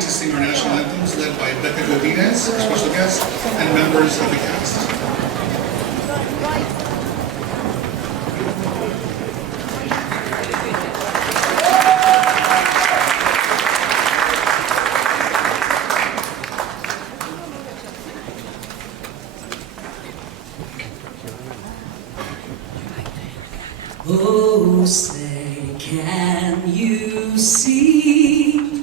to sing our national anthems, led by Becca Godinez, our special guest, and members of the cast. Oh, say, can you see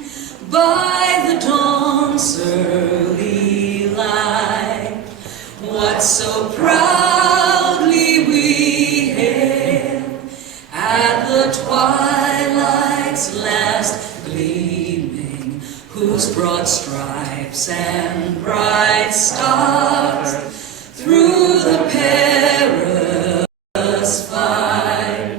by the dawn's early light what so proudly we hailed at the twilight's last gleaming, whose broad stripes and bright stars through the perilous fight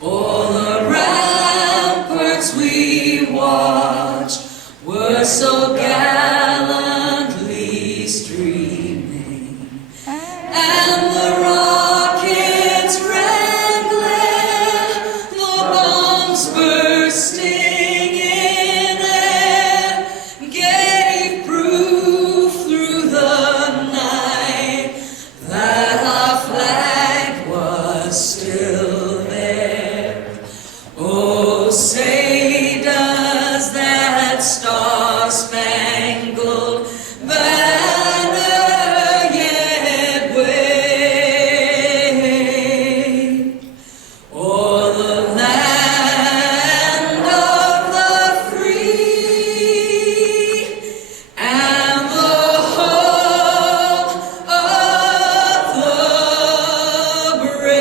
all the ramparts we watched were so gallantly streaming, and the rockets' red glare, the bombs bursting in air, gave proof through the night that our flag was still there. Oh, say does that star-spangled banner yet wave o'er the land of the free and the home of the brave?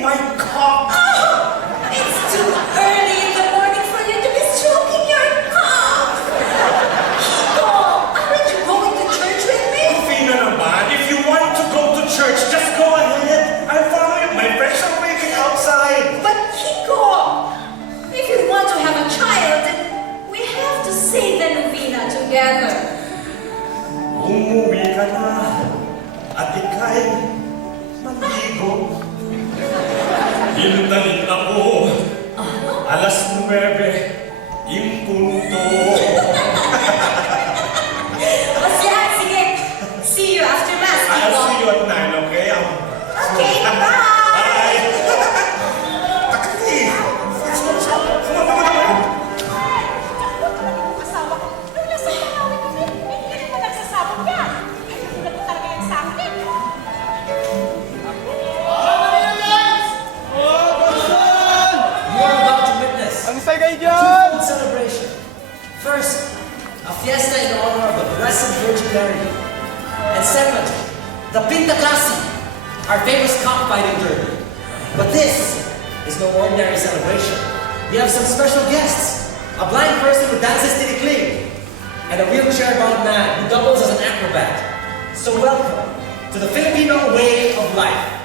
stroking my cock. It's too early in the morning for you to be stroking your cock. Kiko, aren't you going to church with me? Rufina naman, if you want to go to church, just go ahead. I'll follow you. My friends are waiting outside. But Kiko, if you want to have a child, we have to say the novena together. Umuwi ka na at ika'y maligo. Hintayin ako. Alas 9, impunto. O siya, sige. See you after Mass, Kiko. I'll see you at 9, okay? Okay, bye! Bye! Takati! Asawa ko, nung nasa Malawi kami, hindi naman nagsasabog yan. Ay, nagulat ko talaga yan sa akin. You are about to witness a twofold celebration. First, a fiesta in honor of the Blessed Virgin Mary. And second, the Pinta Clasi, our famous cockfighting derby. But this is no ordinary celebration. We have some special guests. A blind person who dances tinikling, and a wheelchair-bound man who doubles as an acrobat. So welcome to the Filipino way of life.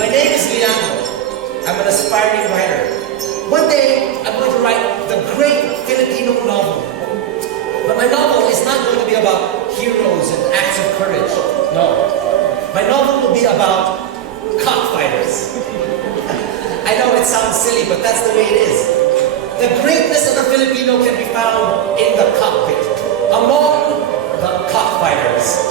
My name is Alejandro. I'm an aspiring writer. One day, I'm going to write the great Filipino novel. But my novel is not going to be about heroes and acts of courage. No. My novel will be about cockfighters. I know it sounds silly, but that's the way it is. The greatness of the Filipino can be found in the cockpit, among the cockfighters.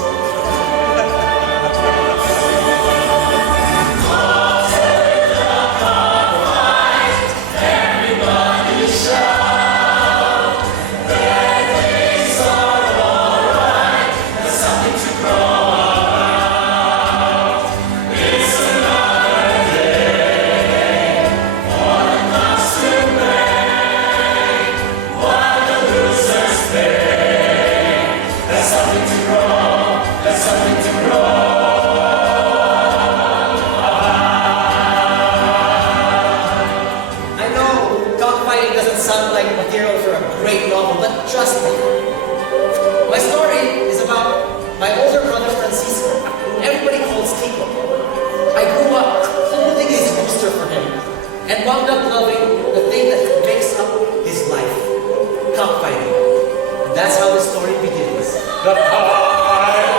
I know cockfighting doesn't sound like material for a great novel, but trust me. My story is about my older brother Francisco, whom everybody calls Kiko. I grew up holding his booster for him and wound up loving the thing that makes up his life, cockfighting. And that's how the story begins. It's another day.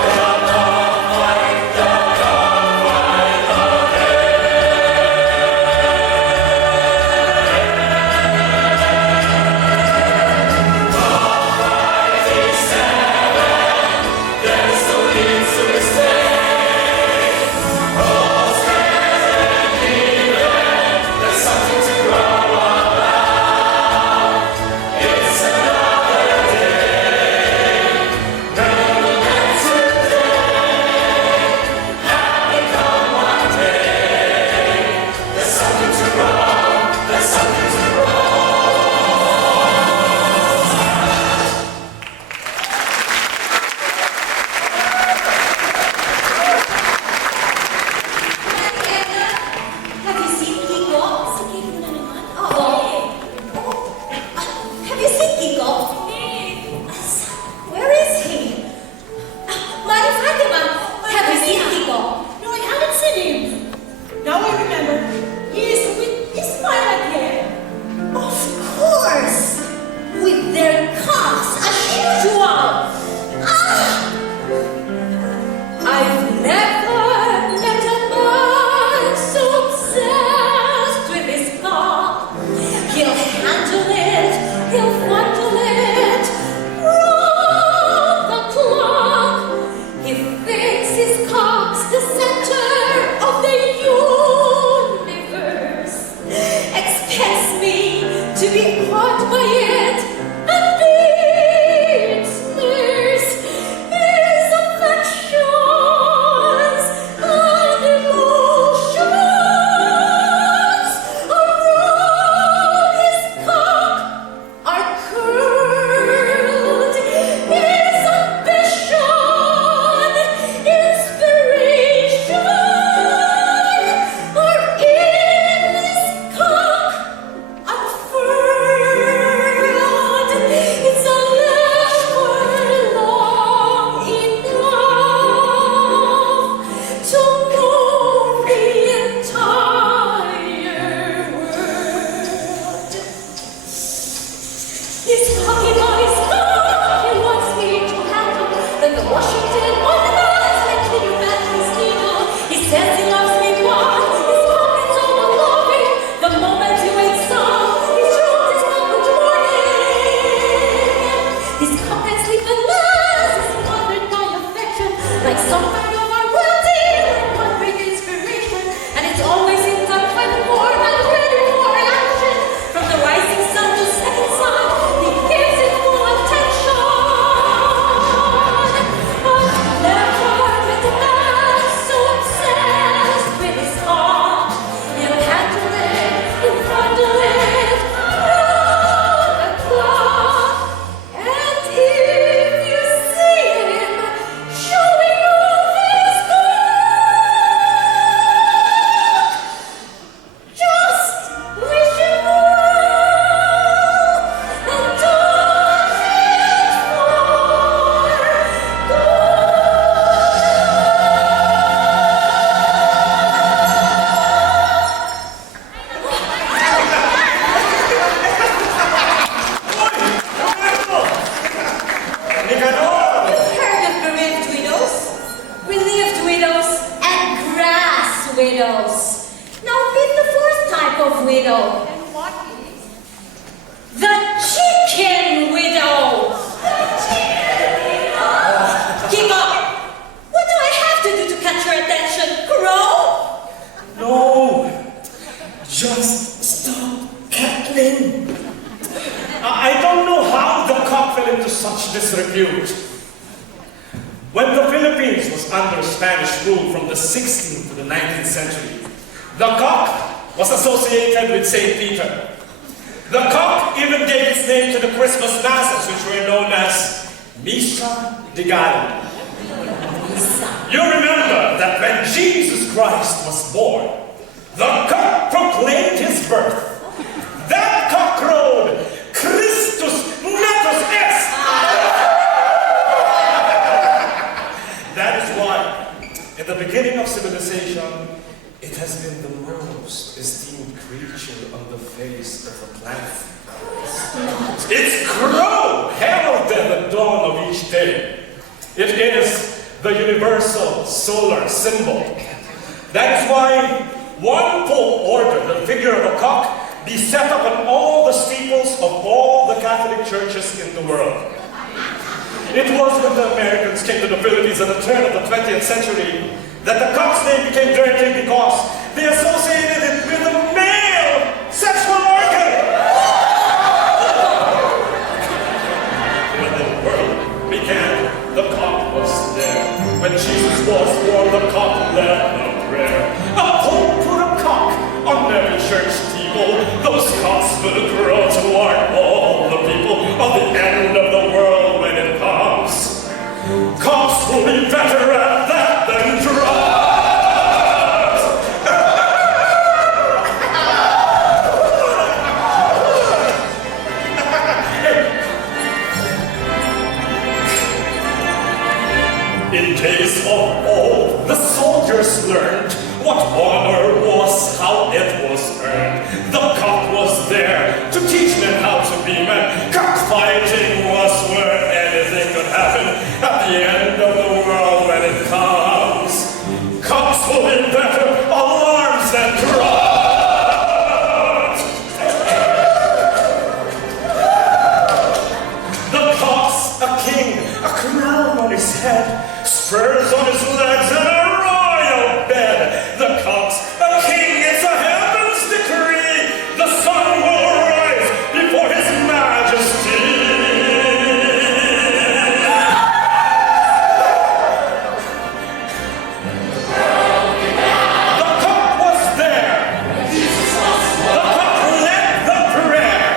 widows. Now meet the fourth type of widow. And what is? The chicken widow. Kiko, what do I have to do to catch your attention? Crow? No! Just stop cackling! I don't know how the cock fell into such disrepute. When the Philippines was under Spanish rule from the 16th to the 19th century, the cock was associated with St. Peter. The cock even gave its name to the Christmas masses, which were known as Misa de Gallo. You remember that when Jesus Christ was born, the cock proclaimed his birth. That cock crowed, Christus natus est! That is why, in the beginning of civilization, it has been the most esteemed creature on the face of the planet. Its crow heralded the dawn of each day. It is the universal solar symbol. That is why one pope ordered the figure of a cock be set up on all the steeples of all the Catholic churches in the world. It was when the Americans came to the Philippines at the turn of the 20th century that the cock's name became dirty because they associated it with a male sexual organ. When the world began, the cock was there. When Jesus was born, the cock led a prayer. A pope put a cock on every church steeple. Those cocks will grow to warn all the people of the end of the world when it comes. Cocks will be better at that than drugs. In days of old, the soldiers learned what honor was, how it was earned. The cock was there to teach men how to be men. Cockfighting was where anything could happen at the end of the world when it comes. Cocks will be better alarms than drugs. The cock's a king, a crown on his head, spurs on his legs, and a royal bed. The cock's a king, it's a heaven's decree. The sun will rise before his majesty. The cock was there. The cock led the prayer.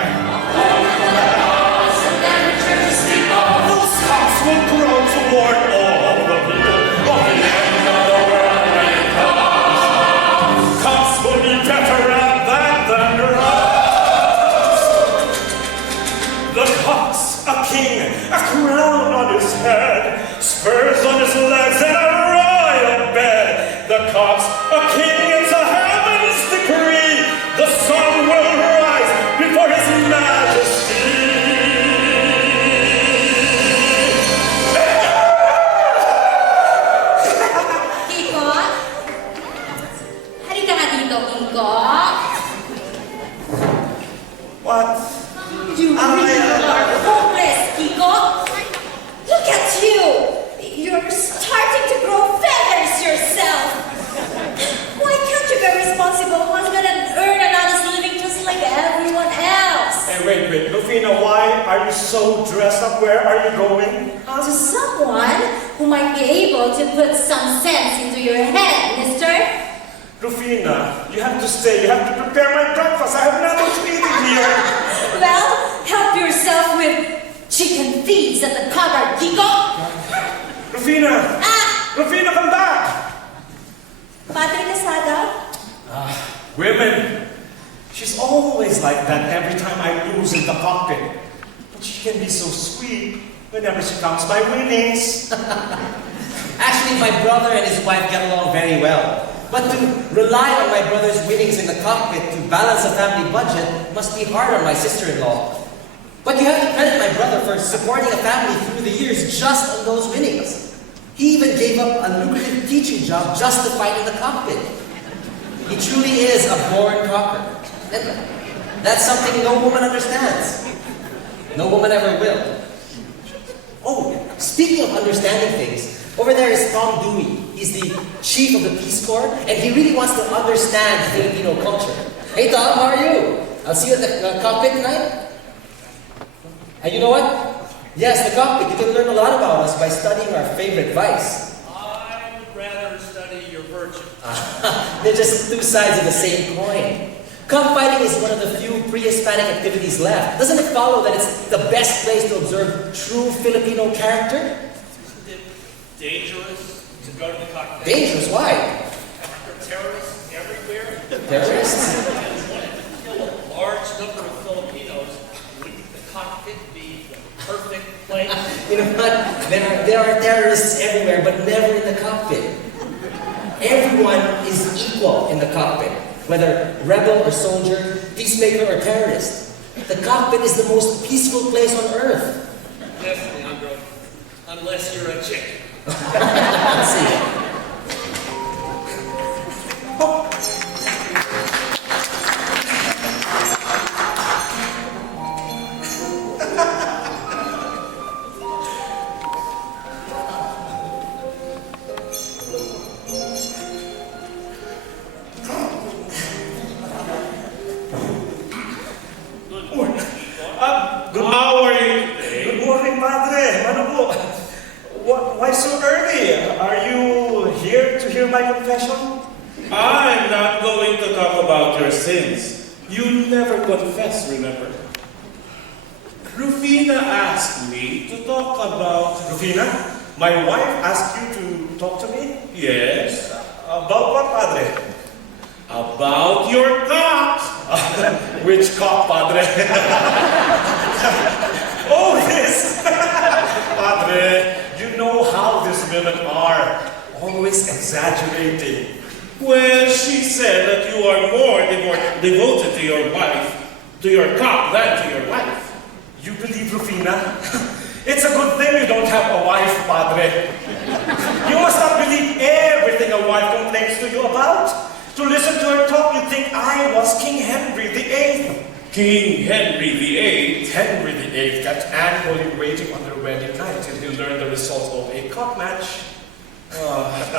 Those cocks will grow toward all the people of the end of the world when it comes. Cocks will be better at that than drugs. The cock's a king, a crown on his head, spurs on his legs, and a royal bed. The cock's a king, it's a heaven's decree. The sun will rise before his majesty. Kiko? Halika nga dito, Kiko. What? You really are hopeless, Kiko. Look at you. You're starting to grow feathers yourself. Why can't you be a responsible husband and earn an honest living just like everyone else? Hey, wait, Rufina, why are you so dressed up? Where are you going? To someone who might be able to put some sense into your head, mister. Rufina, you have to stay. You have to prepare my breakfast. I have nothing to eat in here. Well, help yourself with chicken feeds at the cupboard, Kiko. Rufina! Rufina, come back! Padre Casado? Women. She's always like that every time I lose in the cockpit. But she can be so sweet whenever she counts my winnings. Actually, my brother and his wife get along very well. But to rely on my brother's winnings in the cockpit to balance a family budget must be hard on my sister-in-law. But you have to credit my brother for supporting a family through the years just on those winnings. He even gave up a lucrative teaching job just to fight in the cockpit. He truly is a born cocker. And that's something no woman understands. No woman ever will. Oh, speaking of understanding things, over there is Tom Dewey. He's the chief of the Peace Corps, and he really wants to understand Filipino culture. Hey Tom, how are you? I'll see you at the cockpit tonight. And you know what? Yes, the cockpit. You can learn a lot about us by studying our favorite vice. I would rather study your virtue. They're just two sides of the same coin. Cockfighting is one of the few pre-Hispanic activities left. Doesn't it follow that it's the best place to observe true Filipino character? Isn't it dangerous to go to the cockpit? Dangerous? Why? There are terrorists everywhere. Terrorists? Kill a large number of Filipinos. Wouldn't the cockpit be the perfect place? You know what? There are terrorists everywhere, but never in the cockpit. Everyone is equal in the cockpit, whether rebel or soldier, peacemaker or terrorist. The cockpit is the most peaceful place on earth. Yes, Alejandro. Unless you're a chick. Let's see. How are you today? Good morning, Padre. Ano po? Why so early? Are you here to hear my confession? I'm not going to talk about your sins. You never confess, remember? Rufina asked me to talk about... Rufina, my wife asked you to talk to me? Yes, About what, Padre? about your cock. Which cock, Padre? Oh, this! Padre, you know how these women are. Always exaggerating. Well, she said that you are more devoted to your wife, to your cock, than to your wife. You believe Rufina? It's a good thing you don't have a wife, Padre. You must not believe everything a wife complains to you about. To listen to her talk, you'd think I was King Henry VIII. King Henry VIII. Henry VIII kept annually waiting on their wedding night till he learned the result of a cock match.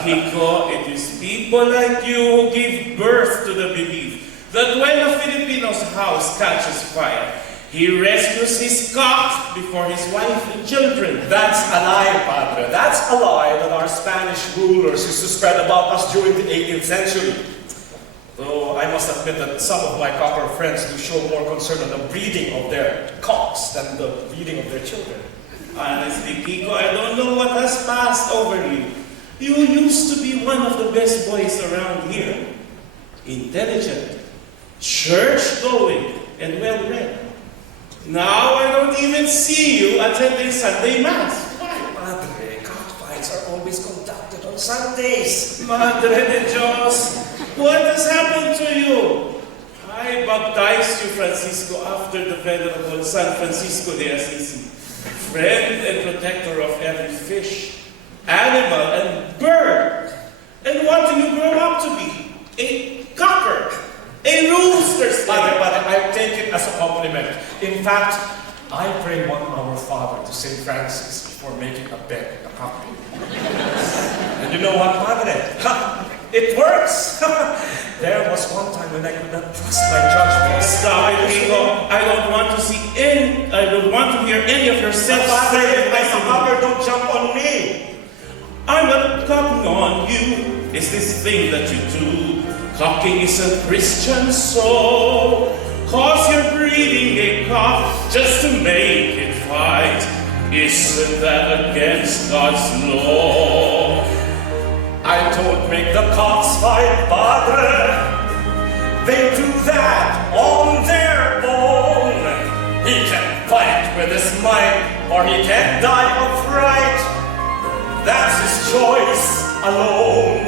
Pico, it is people like you who give birth to the belief that when a Filipino's house catches fire, he rescues his cock before his wife and children. That's a lie, Padre. That's a lie that our Spanish rulers used to spread about us during the 18th century. Though I must admit that some of my cocker friends do show more concern on the breeding of their cocks than the breeding of their children. Honestly, Pico, I don't know what has passed over you. You used to be one of the best boys around here. Intelligent, church-going, and well-read. Now I don't even see you attending Sunday Mass. Why? Padre, cockfights are always conducted on Sundays. Madre de Dios, what has happened to you? I baptized you, Francisco, after the venerable San Francisco de Assisi, friend and protector of every fish, animal, and bird. And what do you grow up to be? A cocker, a rooster. Padre, I take it as a compliment. In fact, I pray one Our Father to St. Francis before making a bed in the cockpit. And you know what, Padre? It works! There was one time when I could not trust my judgment. Stop it, Pico. I don't want to hear any of your Padre, if I'm a self-serving. cocker, don't jump on me! I'm not cocking on you. It's this thing that you do. Cocking isn't Christian, so cause you're breeding a cock just to make it fight. Isn't that against God's law? I don't make the cocks fight, Padre. They do that on their own. He can fight with his might, or he can die of fright. That's his choice alone.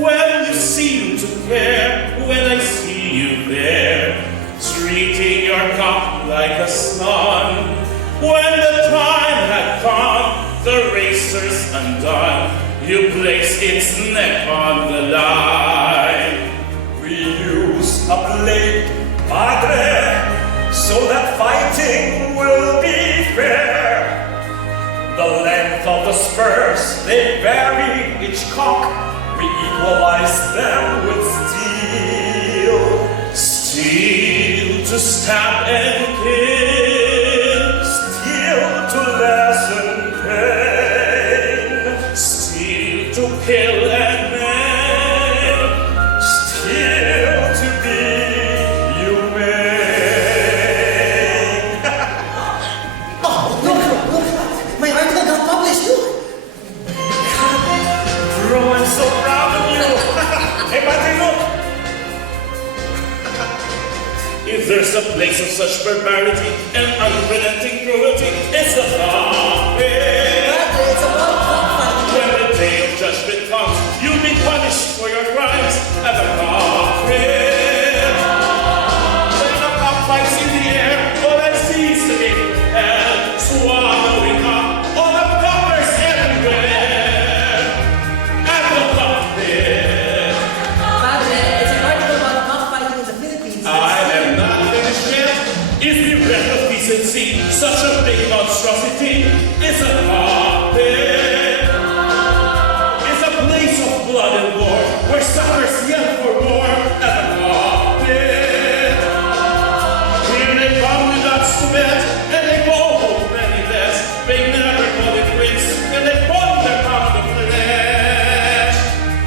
Well, you seem to care when I see you there, treating your cock like a son. When the time had come, the racers undone, you place its neck on the line. truce a blade, Padre, so that fighting will be fair. The length of the spurs they vary, each cock, we equalize them with steel. Steel to stab and kill, steel to lessen pain, steel to kill and maim, steel to be humane. Oh, look! My article got published, look! Bro, I'm so proud of you. Hey, Patrick, look. If there's a place of such barbarity and unrelenting cruelty, it's a coffin. It's about cockfighting. When the day of judgment comes, you'll be punished for your crimes at the coffin. When the cockfights in the air, all that sees to me, and swallowing up all the coppers everywhere at the coffin. Padre, it's an article about cockfighting in the Philippines. I am not finished yet. If we read of decency, such a big monstrosity is a coffin. It's a place of blood and gore, where suckers yell for more at the coffin. Here they come with lots to bet, and they go home penniless. They never call it quits, and they burn their pound of flesh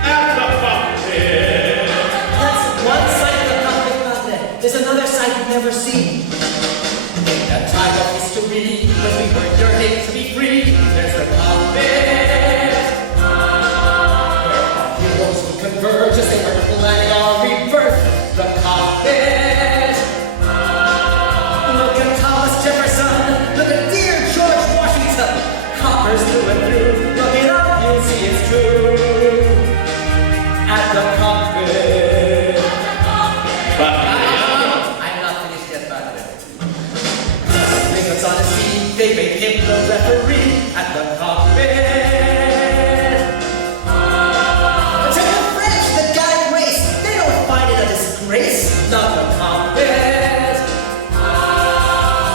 at the coffin. That's one side of the cockpit, Padre. There's another side you've never seen. In that time of history, when we were yearning to be free, there's the cockpit. Where our heroes would converge as they were planning our rebirth. The cockpit. Look at Thomas Jefferson. Look at dear George Washington. Coppers through and through. Look it up, you'll see it's true. At the cockpit. But I'm not finished yet, Padre. Lincoln's on the scene, they made him the referee at the cockpit. To the French, the Gallic race, they don't find it a disgrace, not the cockpit.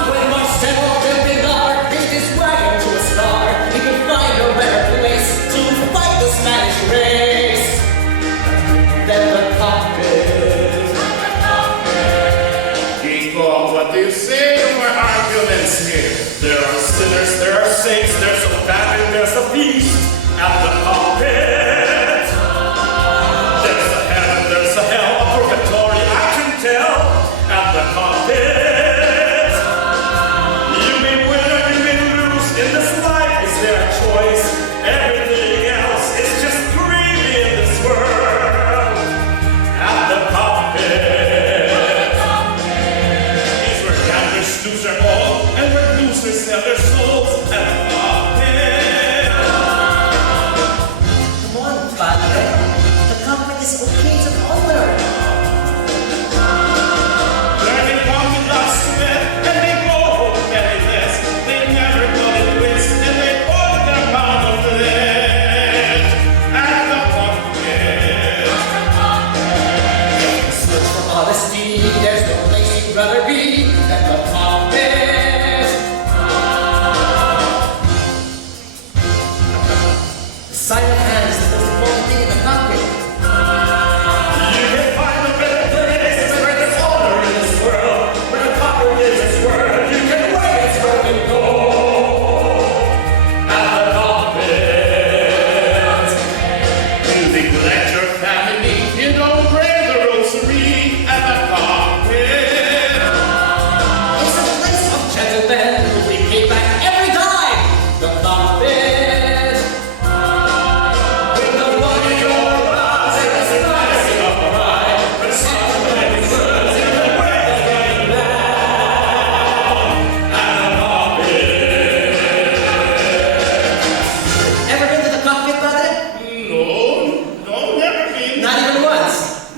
When Marcelo del Pilar hitched his wagon to a star, he could find no better place to fight the Spanish race than the cockpit. Kiko, what do you say to my arguments here? There are sinners, there are saints, there's a famine, there's a feast at the cockpit. There's a heaven, there's a hell, a purgatory, I can tell at the cockpit. You may win or you may lose, in this life is there a choice. Everything else is just gravy in this world at the cockpit. These were gamblers lose their all, and where losers sell their souls at the cockpit. Come on, Padre. The cockpit is okay to honor. Where they come with lots to bet, and they go home penniless. They never call it quits, and they hold their pound of flesh at the cockpit. Search for honesty, there's no place you'd rather be than the cockpit. The sign of hands is the most important thing in the cockpit. You can find a better place where there's honor in this world. Where the copper is its word, you can weigh its worth in gold at the cockpit. You neglect your family, you don't pray the rosary at the cockpit. It's a place of gentlemen who we pay back every dime. The cockpit. With the money your blood, and the blessing of pride, but something like this words in the way of getting down at the cockpit. Ever been to the cockpit, Padre? No, never been. Not even once.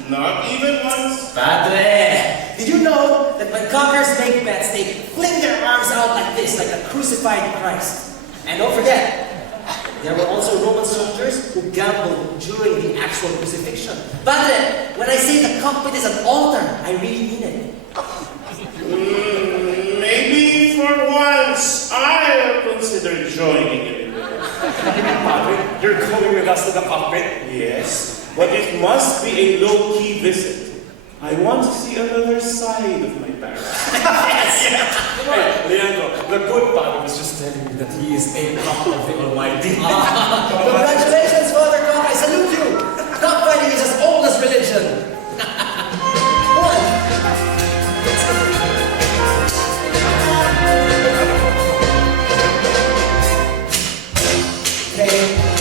Not even once. Padre, did you know that when cockers make bets, they fling their arms out like this, like the crucified Christ? And don't forget, there were also Roman soldiers who gamble during the actual crucifixion. Padre, when I say the cockpit is an altar, I really mean it. Maybe for once I'll consider joining in. Padre, you're going with us to the cockpit? Yes, but it must be a low-key visit. I want to see another side of my parents. Hey, Leandro, the good Padre was just telling me that he is a cock of the Almighty. Congratulations, Father Cock, I salute you! Cockfighting is as old as religion. Okay.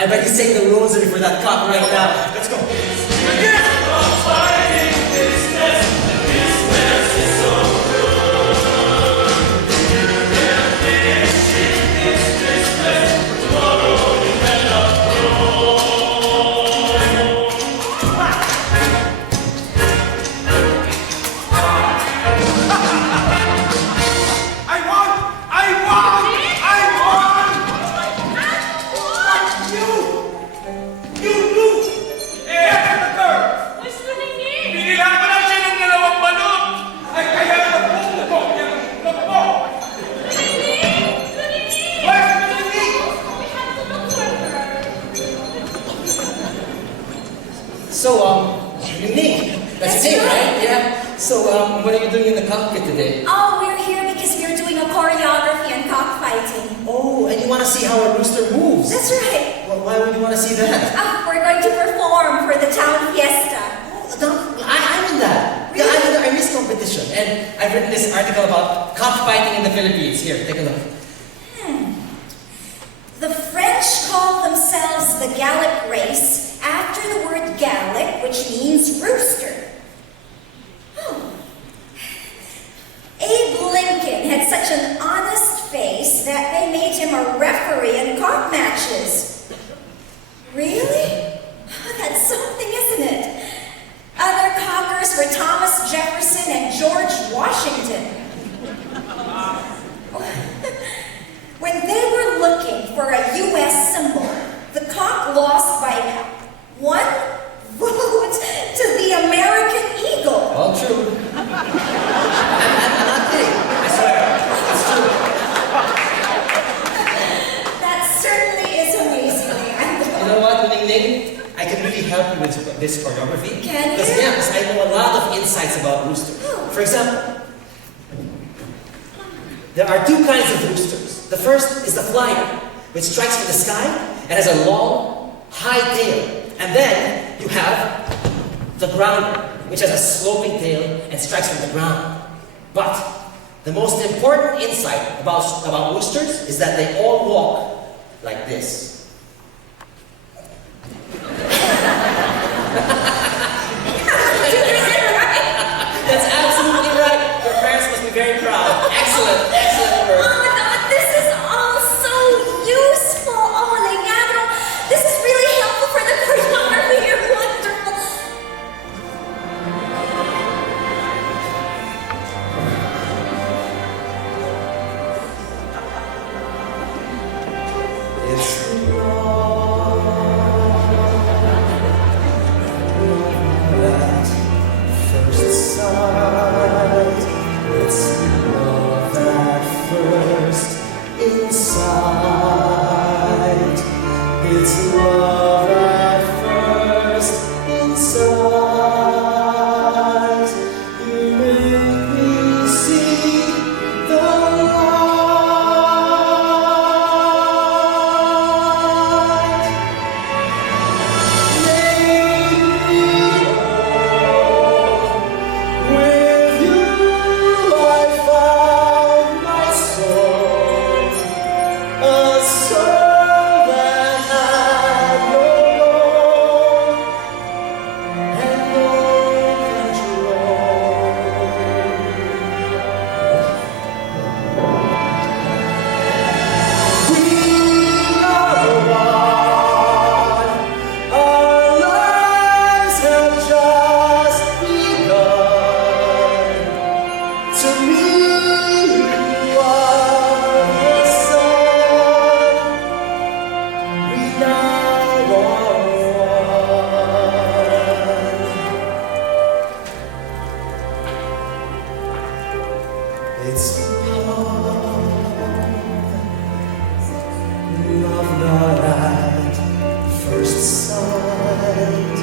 I bet he's saying the rosary for that cock right now. Let's go. That's it, right? Yeah. So, what are you doing in the cockpit today? Oh, we're here because we're doing a choreo to see how a rooster moves. That's right. Well, why would you want to see that? We're going to perform for the town fiesta. I'm in that. Really? I'm in the Armis competition. And I've written this article about cockfighting in the Philippines. Here, take a look. The French call themselves the Gallic race after the word Gallic, which means rooster. Oh. Abe Lincoln had such an honest face that they made him a referee in cock matches. Really? Oh, that's something, isn't it? Other cockers were Thomas Jefferson and George Washington. When they were looking for a U.S. symbol, the cock lost by 1 vote to the American eagle. All true. I'm not kidding. I swear. It's true. That certainly is amazing, Leandro. You know what, Ning? I can really help you with this choreography. Can you? Because I know a lot of insights about roosters. For example, there are 2 kinds of roosters. The first is the flyer, which strikes from the sky and has a long, high tail. And then you have the grounder, which has a sloping tail and strikes from the ground. But the most important insight about roosters is that they all walk like this. That's absolutely right. Your parents must be very proud. Excellent, excellent work. Oh, this is all so useful. Oh, Alejandro, this is really helpful for the choreography. You're wonderful. It's that first sight. It's love at first insight. It's love at first insight. You make me see the light. With you I found my soul, a soul that had no goal and no control. We are one, our lives have just begun. To me, you are the sun. We now are one. It's love not at first sight.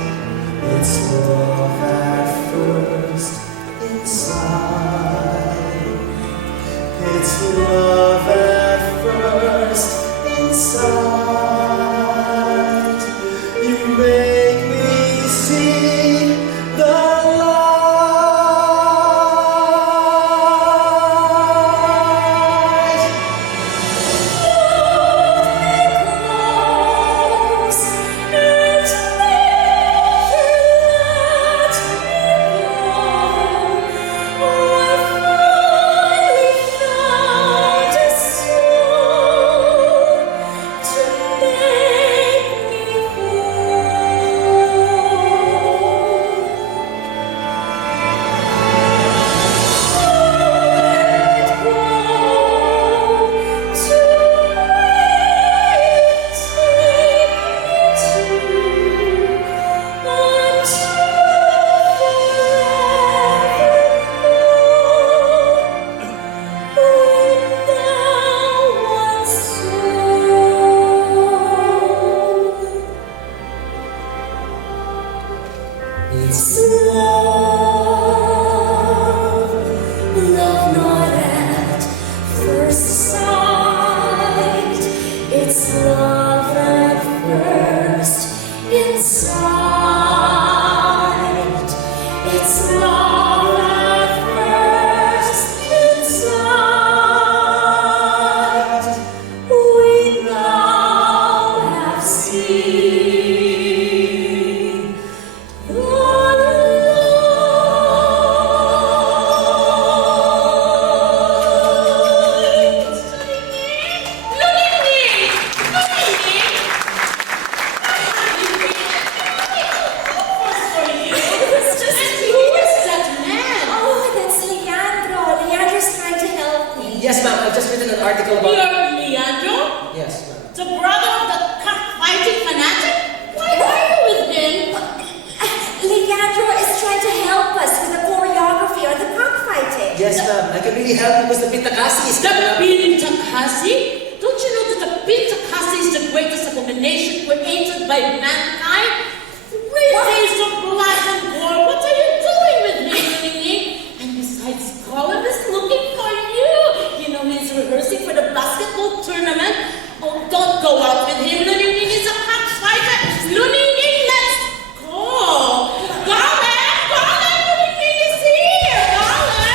It's love at first inside. It's love at first inside. You make me see the light. Close, and never let me go. Oh, I finally found Yes, ma'am. I've just written an article about... You're Leandro? Yes, ma'am. The brother of the cockfighting fanatic? Why are you with him? Leandro is trying to help us with the choreography or the cockfighting. Yes, ma'am. I can really help you because the Pintakasi is The coming up. Pintakasi? Don't you know that the Pintakasi is the greatest abomination created by mankind? 3 days of blood and gore. What are you doing with me, Nini? And besides, Colin is looking for you. You know he's rehearsing for the basketball tournament. Oh, don't go out with him. Nini is a cockfighter. Nini, let's go. Colin, Nini is here. Colin.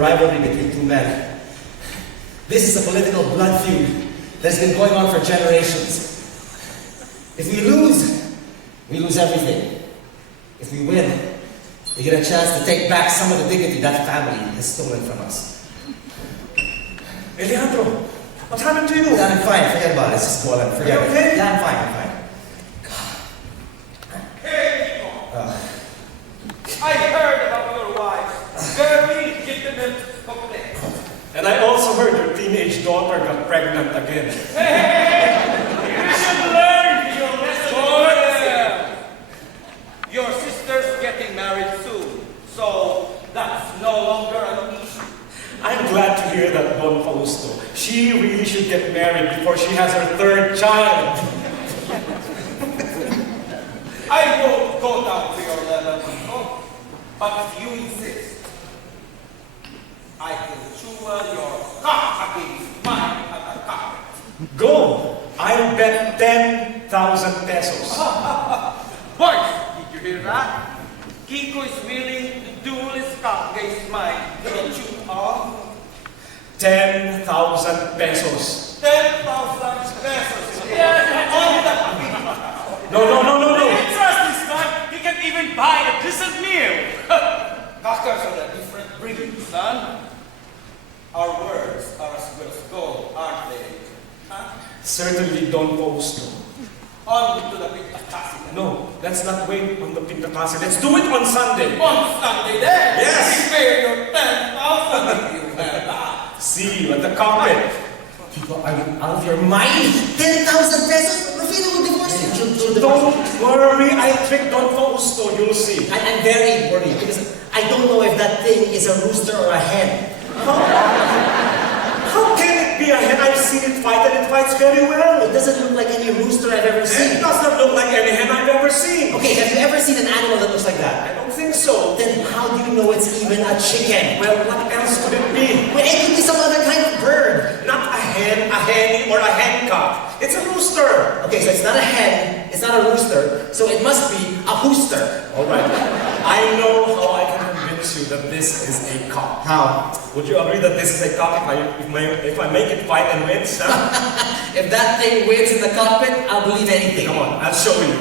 rivalry between two men. This is a political blood feud that's been going on for generations. If we lose everything. If we win, we get a chance to take back some of the dignity that family has stolen from us. Alejandro, what happened to you? Yeah, I'm fine. Forget about it. Let's just go on. Forget Are you it. okay? Yeah, I'm fine. Hey, Nico! I heard about your wife's very legitimate complaint. And I also heard your teenage daughter got pregnant again. You should learn your lesson. Your sister's getting married soon, so that's no longer an issue. I'm glad to hear that, Don Fausto. She really should get married before she has her third child. I won't go down to your level, Nico, but if you insist, I can chew your cock against mine at the carpet. Go! I'll bet 10,000 pesos. Boys, did you hear that? Kiko is willing to duel his cock against mine to the tune of 10,000 pesos. 10,000 pesos. Yes, on the No. Trust this man, he can even buy a decent meal. Cockers are a different breed, son. Our words are as good as gold, aren't they? Huh? Certainly, Don Fausto. On to the Pintacasi. No, let's not wait on the Pintacasi. Let's do it on Sunday. On Sunday then. Yes. Prepare your 10,000 if you have that. See you at the cockpit. People, are you out of your mind? 10,000 pesos? Rufino will divorce you. Don't worry, I'll trick Don Fausto. You'll see. I'm very worried because I don't know if that thing is a rooster or a hen. How can it be a hen? I've seen it fight and it fights very well. It doesn't look like any rooster I've ever It seen. does not look like any hen I've ever seen. Okay, have you ever seen an animal that looks like I that? don't think so. Then how do you know it's even a chicken? Well, what else could it be? Well, it could be some other kind of bird. Not a hen, a henny, or a hencock. It's a rooster. Okay, so it's not a hen, it's not a rooster, so it must be a hooster. All right. I know how I can convince you that this is a cock. How? Would you agree that this is a cock if I make it fight and wins? Huh? If that thing wins in the cockpit, I'll believe anything. Come on, I'll show you.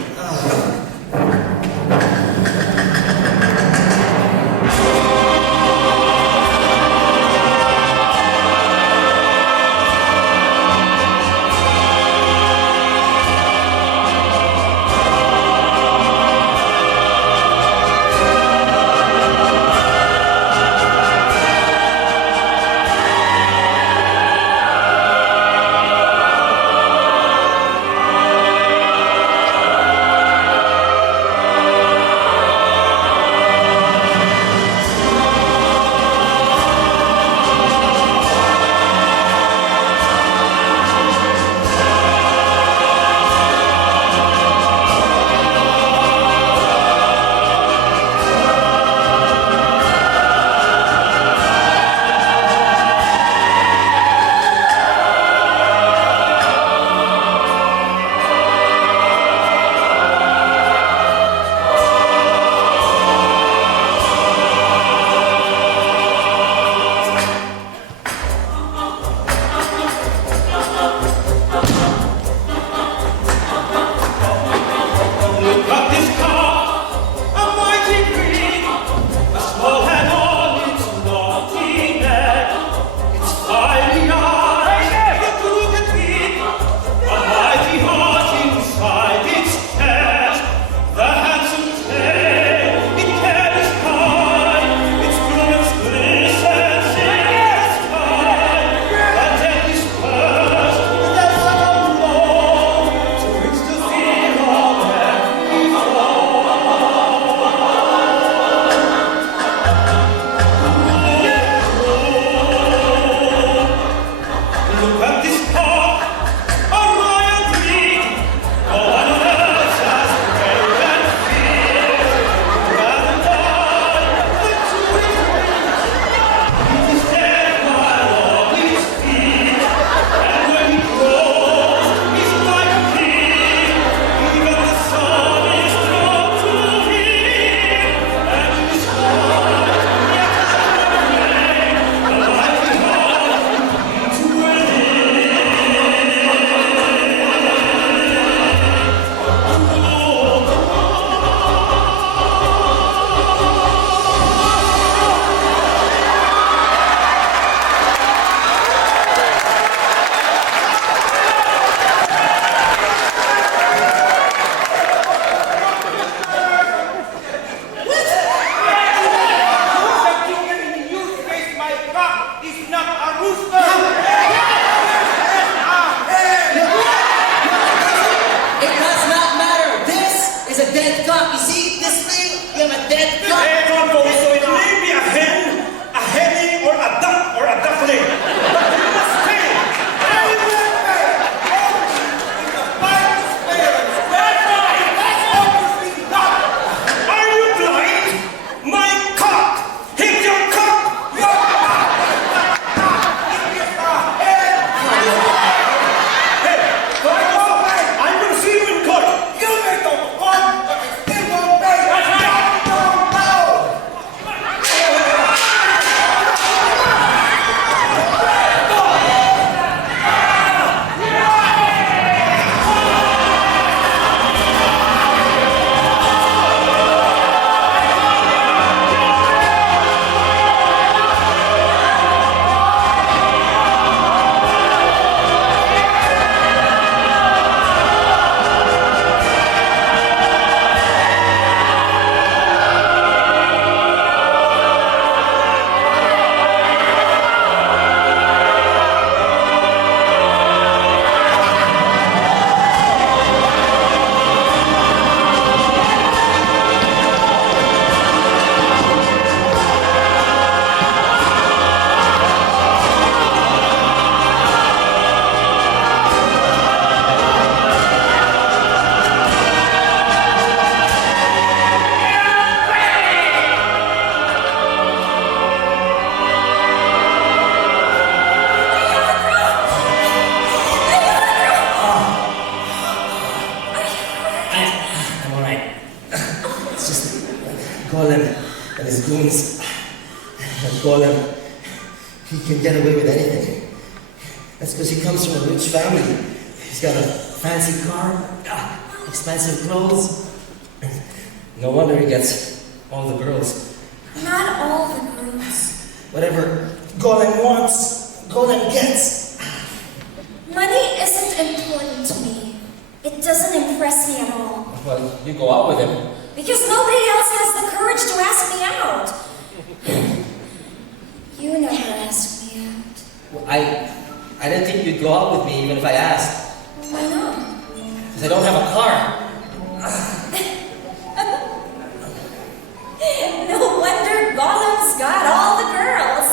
Golem and his goons. Golem, he can get away with anything. That's because he comes from a rich family. He's got a fancy car, expensive clothes. No wonder he gets all the girls. Not all the girls. Whatever Golem wants, Golem gets. Money isn't important to me. It doesn't impress me at all. Well, you go out with him. Because nobody else has the courage to ask me out. You never asked me out. Well, I didn't think you'd go out with me even if I asked. Why not? Because I don't have a car. No wonder Golem's got all the girls.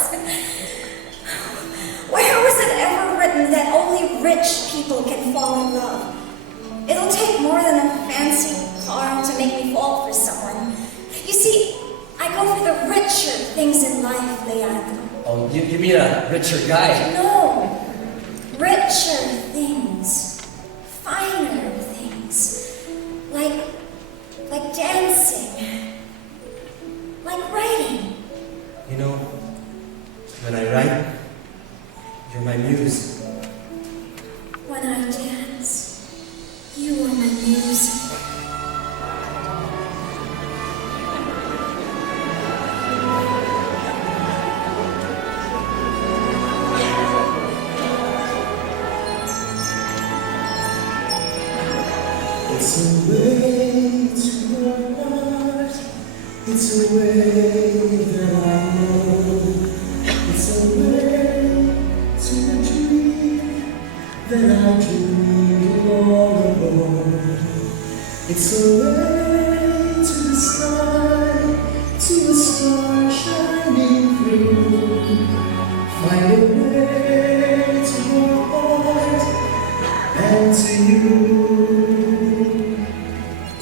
Where was it ever written that only rich people can fall in love? It'll take more than a fancy car to make me fall for someone. You see, I go for the richer things in life, Leandro. Oh, you mean a richer guy? No, richer things, finer things, like dancing, like writing. You know, when I write, you're my muse. When I dance, you are my music. It's a way to your heart. It's a way that I know. It's a way to a dream that I dreamed long ago. It's a way to the sky, to a star shining through. Find a way to your heart and to you.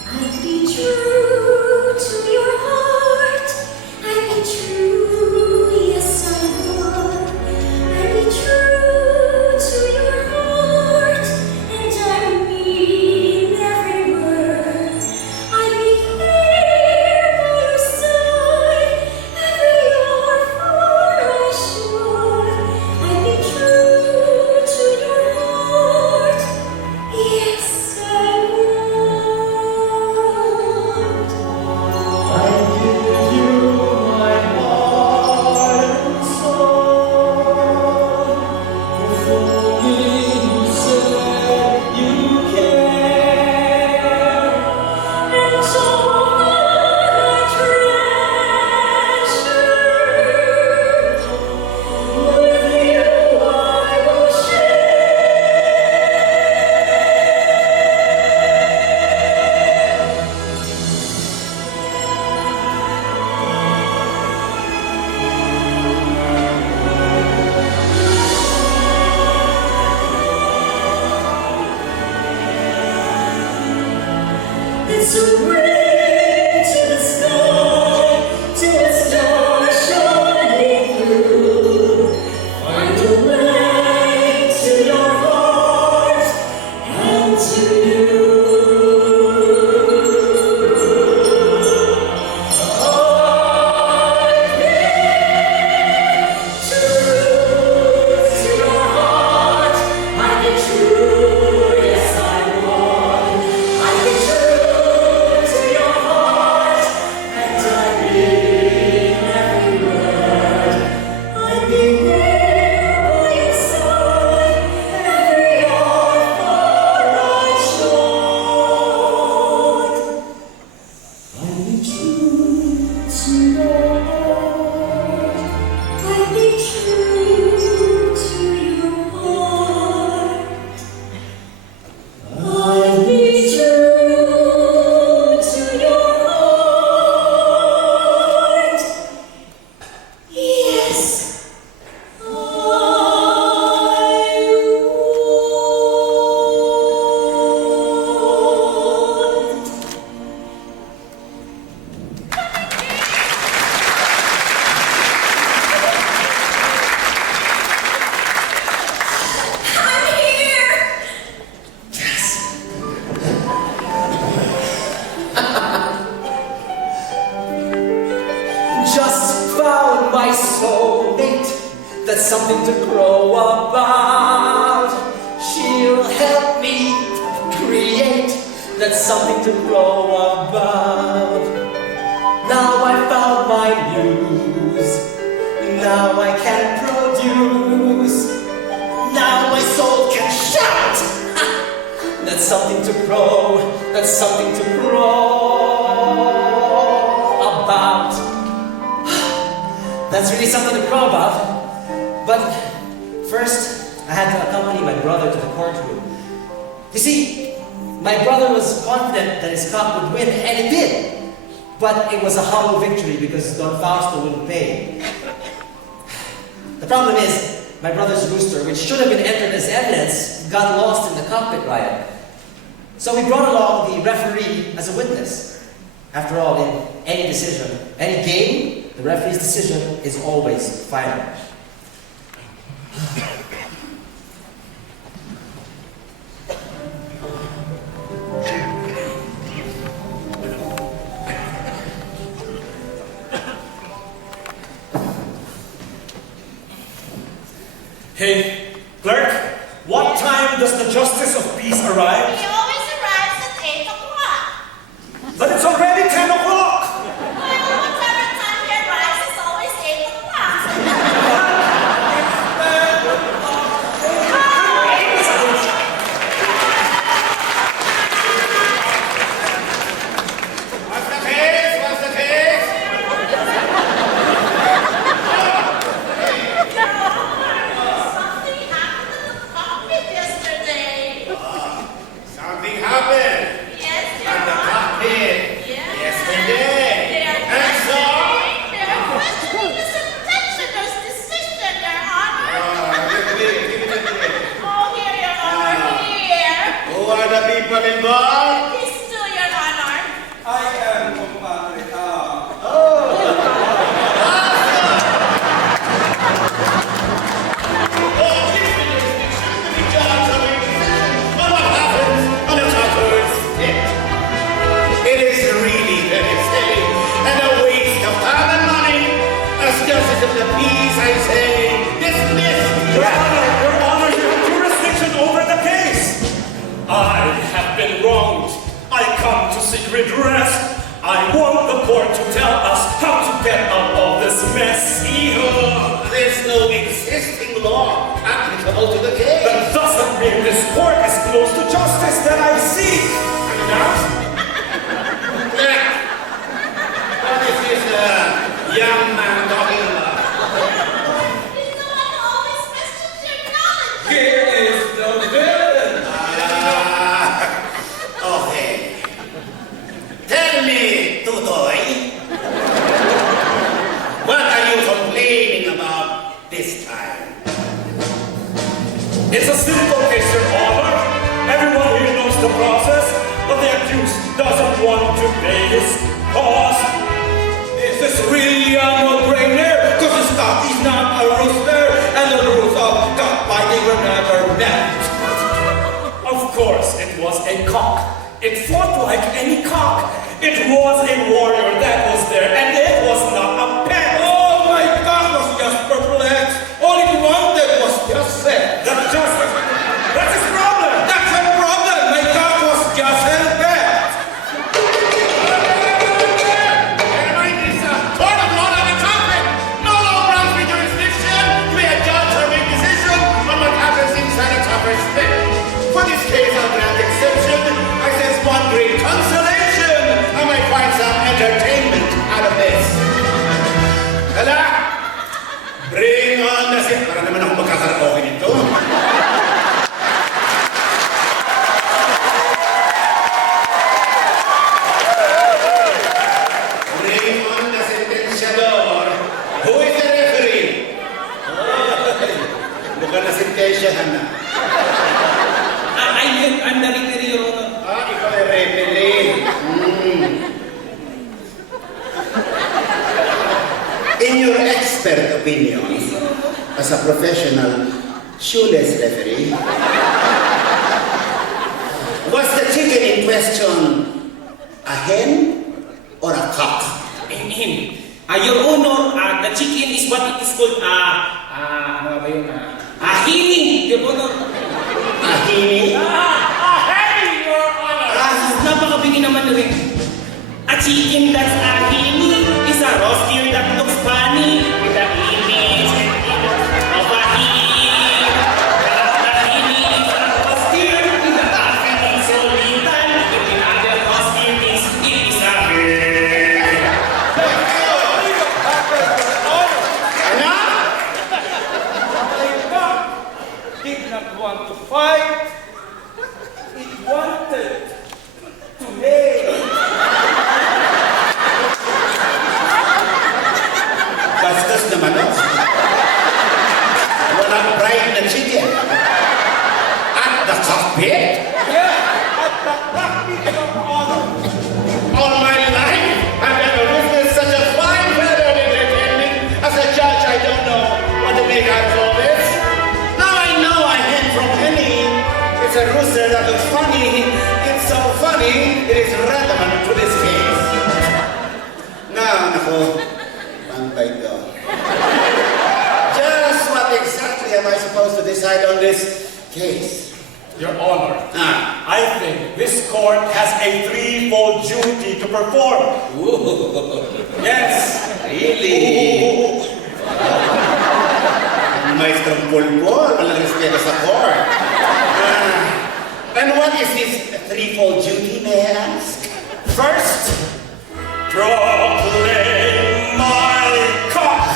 I'd be true to your heart. I'd be true, yes I would. I'd be true to your heart, and I mean every word. I'd be here by your side, every hour for I should. I'd be true to your heart, yes I would. I give you my heart and soul. If only you said you care. And all that I treasure, with you I will It's a way to the sky, to a star shining through. Find a way to your heart and to you. I've been true to your heart. I've been true, yes I would. I've been true to your heart, and I mean every word. I'd be there by your side, every hour for I should. something to crow about. She'll help me create. That's something to crow about. Now I found my muse. Now I can produce. Now my soul can shout. That's something to crow. That's something to crow about. That's really something to crow about. But first, I had to accompany my brother to the courtroom. You see, my brother was confident that his cock would win, and it did. But it was a hollow victory because Don Fausto wouldn't pay. The problem is, my brother's rooster, which should have been entered as evidence, got lost in the cockpit riot. So we brought along the referee as a witness. After all, in any decision, any game, the referee's decision is always final. Hey, clerk, what time does the Justice of Peace arrive? He always arrives at 8 o'clock. But it's already 10 o'clock! Well, whatever time he arrives, it's always 8 o'clock. What's the case? What's the case? Something happened in the cockpit yesterday. Something happened. Yes, At the cockpit. Yes. Yesterday. And so? They're questioning the subtensioner's decision, Your Honor. Give me the Oh, here, Your Honor, here. Who are the people involved? These two, Your Honor. I am compadre. It is really very silly and a waste of time and money. As justice of the peace, I say, dismiss. Your Honor, you have jurisdiction over the case. I have been wronged. I come to seek redress. I want the court to tell us how to get out of this mess. There's no existing law applicable to the case. That doesn't mean this court is close to justice that I seek. What is this young man talking about? He's the one who always questions your knowledge. Here is the villain. Okay. Tell me, Tutoy, what are you complaining about this time? It's a simple case, Your Honor. Everyone here knows the process, but the accused doesn't want to pay his cost. This is really a no-brainer, because the stock is not a rooster, and the rules of cockfighting were never met. Of course, it was a cock. It fought like any cock. It was a warrior that was there, and it was not a pet. Oh, my cock was just perplexed. All it wanted was just sex. That's his problem. That's a problem. My cock was just hell-bent. Never mind this, court of law on the cockpit. No law grants me jurisdiction to be a judge or make decision on what happens inside a copper's spit. For this case, I'll grant exception. I sense one great consolation. I might find some entertainment out of this. Hala! Bring on the sit. Para naman ako magkakaraoke nito. Bring on the sentenciador. Who is the referee? Mukhang nasentensyahan na. I'm the referee, Your Honor. Ikaw ay referee. In your expert opinion, as a professional shoeless referee, was the chicken in question a hen or a cock? Your Honor, the chicken is what it is called Ano ba yun? Ahini! Di ba no? Ahini? Ahini, Your Honor! Napakabingi naman rin. A chicken that's ahini is a roast deer that looks funny with the image and image of a hen. Ahini is a roast deer with the laughing so little and the other roast deer is it is a hen. Did not want to fight. It wanted to lay. Bastos naman o. Walang pride na chicken. At the cockpit? Yes, at the cockpit, Your Honor. All my life, I've never witnessed such a fine feathered entertainment. As a judge, I don't know what to make out of all this. Now I know I hid from Penny. It's a rooster that looks funny. It's so funny, it is relevant to this case. Now, nako, pantay to. Just what exactly am I supposed to decide on this case? Your Honor, I think this court has a threefold duty to perform. Yes, really. Maestrong pulpo, walang respeto sa court. And what is this threefold duty, may I ask? First, proclaim my cock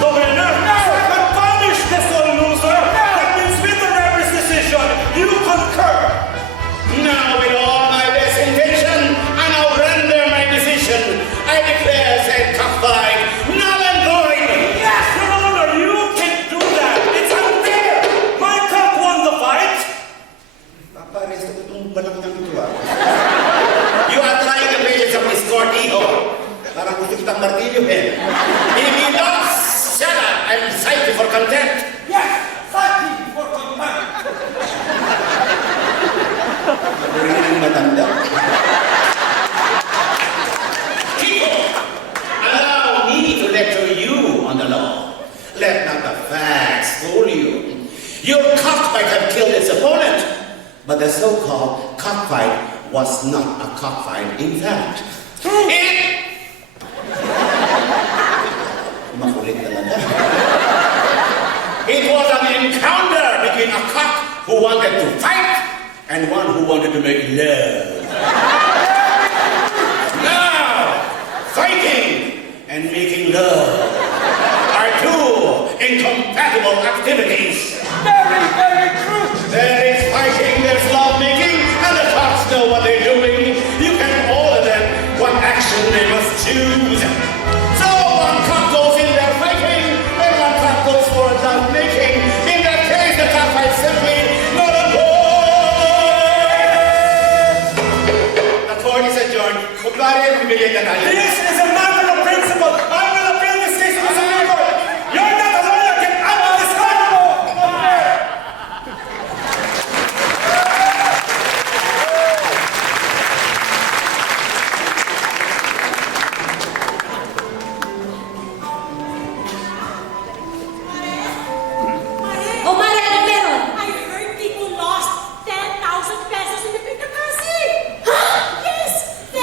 the winner. Second, punish this loser. That means with the referee's decision, you concur. Now, with all my best intention, I now render my decision. I declare said cockfight null and void. Yes, Your Honor, you can do that. It's unfair. My cock won the fight. Paparesto ko itong balang ng ito, ah. You are trying the patience of this court, iho. Parang gusto kitang martilyohin. If you don't shut up, I'll cite you for contempt. Yes, thank you for contempt. Rin ang matanda. Kiko, allow me to lecture you on the law. Let not the facts fool you. Your cock might have killed its opponent, but the so-called cockfight was not a cockfight in fact. Makulit talaga. It was an encounter between a cock who wanted to fight and one who wanted to make love. Now, fighting and making love are two incompatible activities. Very, very true. There is fighting, there's love making, and the cocks know what they're doing. You can order them what action they must choose. So one cock goes in there fighting, and one cock goes for love making. In that case, the cockfight simply not a void. The court is adjourned. Goodbye, bibigyan na tayo. This is a matter of principle. I will appeal this case to the Supreme Court. You're not a lawyer. Get out of this court. Oh, Mare, ano meron? I heard people lost 10,000 pesos in the Pitakasi. Yes! 10,000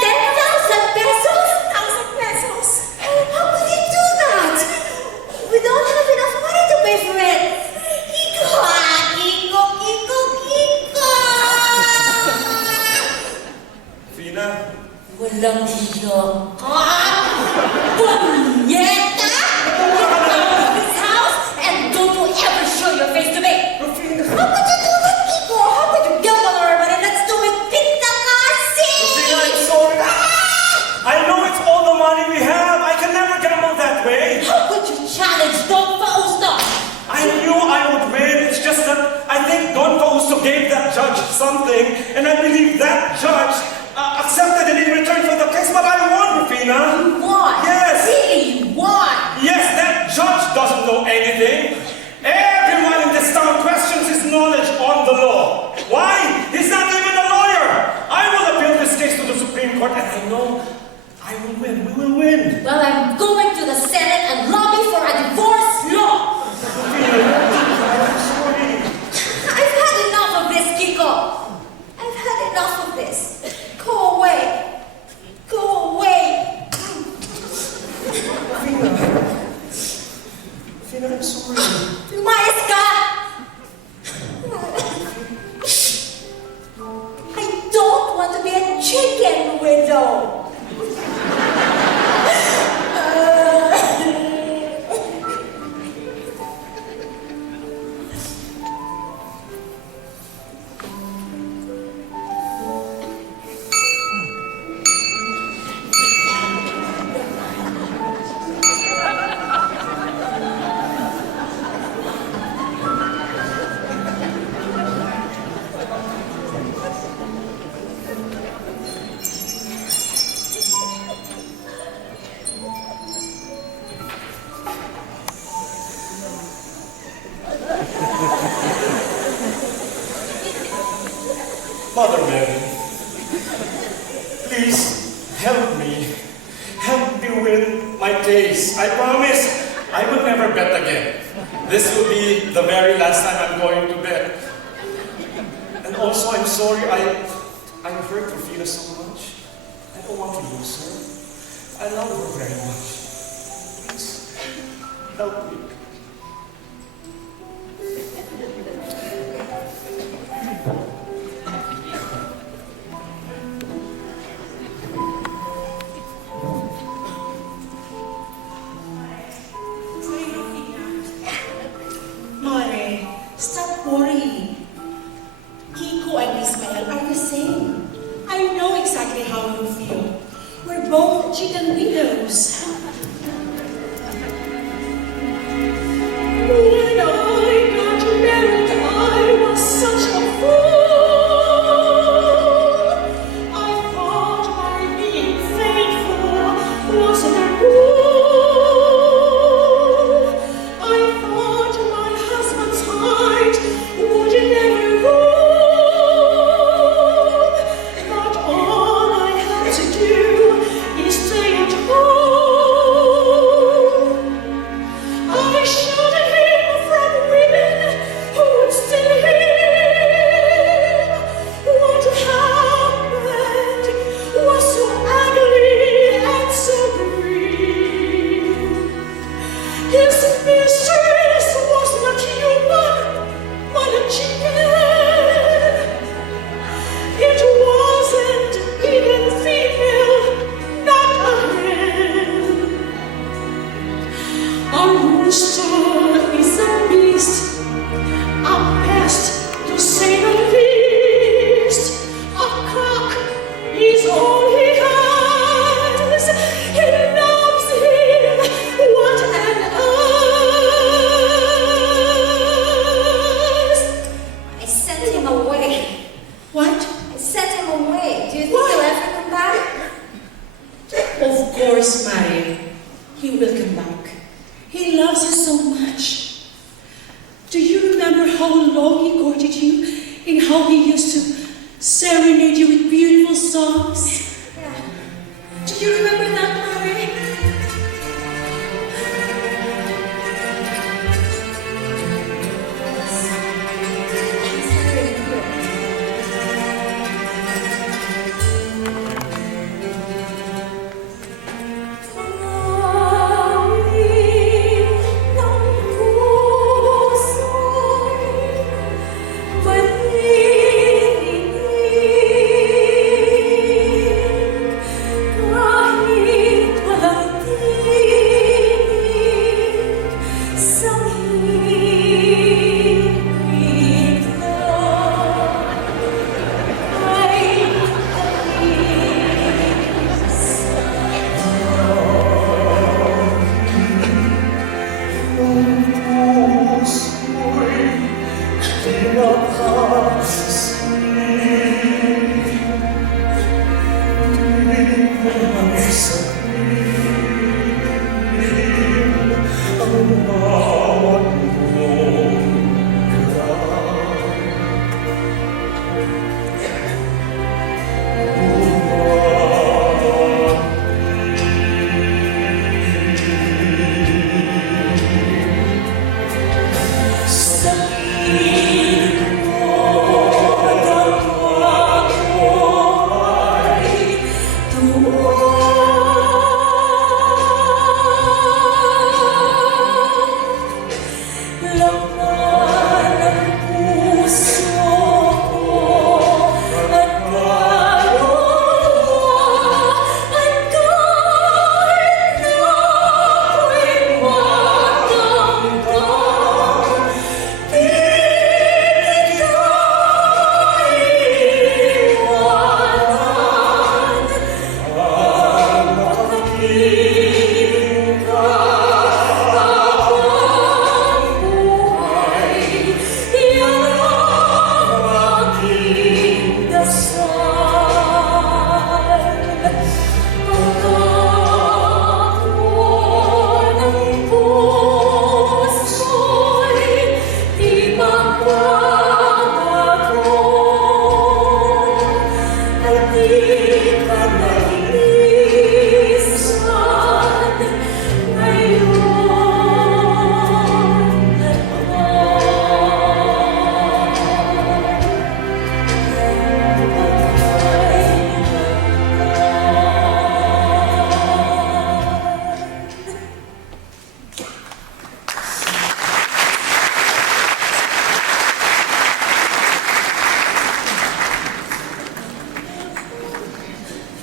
pesos? 10,000 pesos. How could you do that? We don't have enough money to pay for it. Kiko! Kiko! Kiko! Kiko! Fina, Walang hiya ka! Punyeta! Get out of this house and don't you ever show your face to me! How could you do that, Kiko? How could you gamble on our money? Let's do it! Pitakasi! I'm sorry. I know it's all the money we have. I can never gamble that way. How could you challenge Don Fausto? I knew I would win. It's just that I think Don Fausto gave that judge something, and I believe that judge accepted it in return for the case, but I won, Rufina. You won? Yes. Really, you won? Yes, that judge doesn't know anything. Everyone in this town questions his knowledge on the law. Why? He's not even a lawyer. I will appeal this case to the Supreme Court, and I know I will win. We will win. Well, I'm going to the Senate and lobby for a divorce law. chicken widow. Mother Mary, please help me. Help me win my case. I promise I will never bet again. This will be the very last time I'm going to bet. And also, I'm sorry I hurt Rufina so much. I don't want to lose her. I love her very much. Please, help me. Mare, stop worrying. Kiko and Ismael are the same. I know exactly how you feel. We're both chicken widows. When I got married, I was such a fool. I thought my being faithful was a rule. I thought my husband's heart would never roam. That all I had to do is stay at home. I shielded him from women who would steal him. What happened was so ugly and so green. His mistress was not human, but a chicken. It wasn't even female, not a hen. A rooster is a beast, a pest to say the least. A cock is all he has. He loves him, what an ass. I sent him away. What? I sent him away. Do you think he'll ever come back? Of course, Mary. He will come back. He loves you so much. Do you remember how long he courted you and how he used to serenade you with beautiful songs? Yeah. Do you remember that, Mary? Yes, I remember. Kahit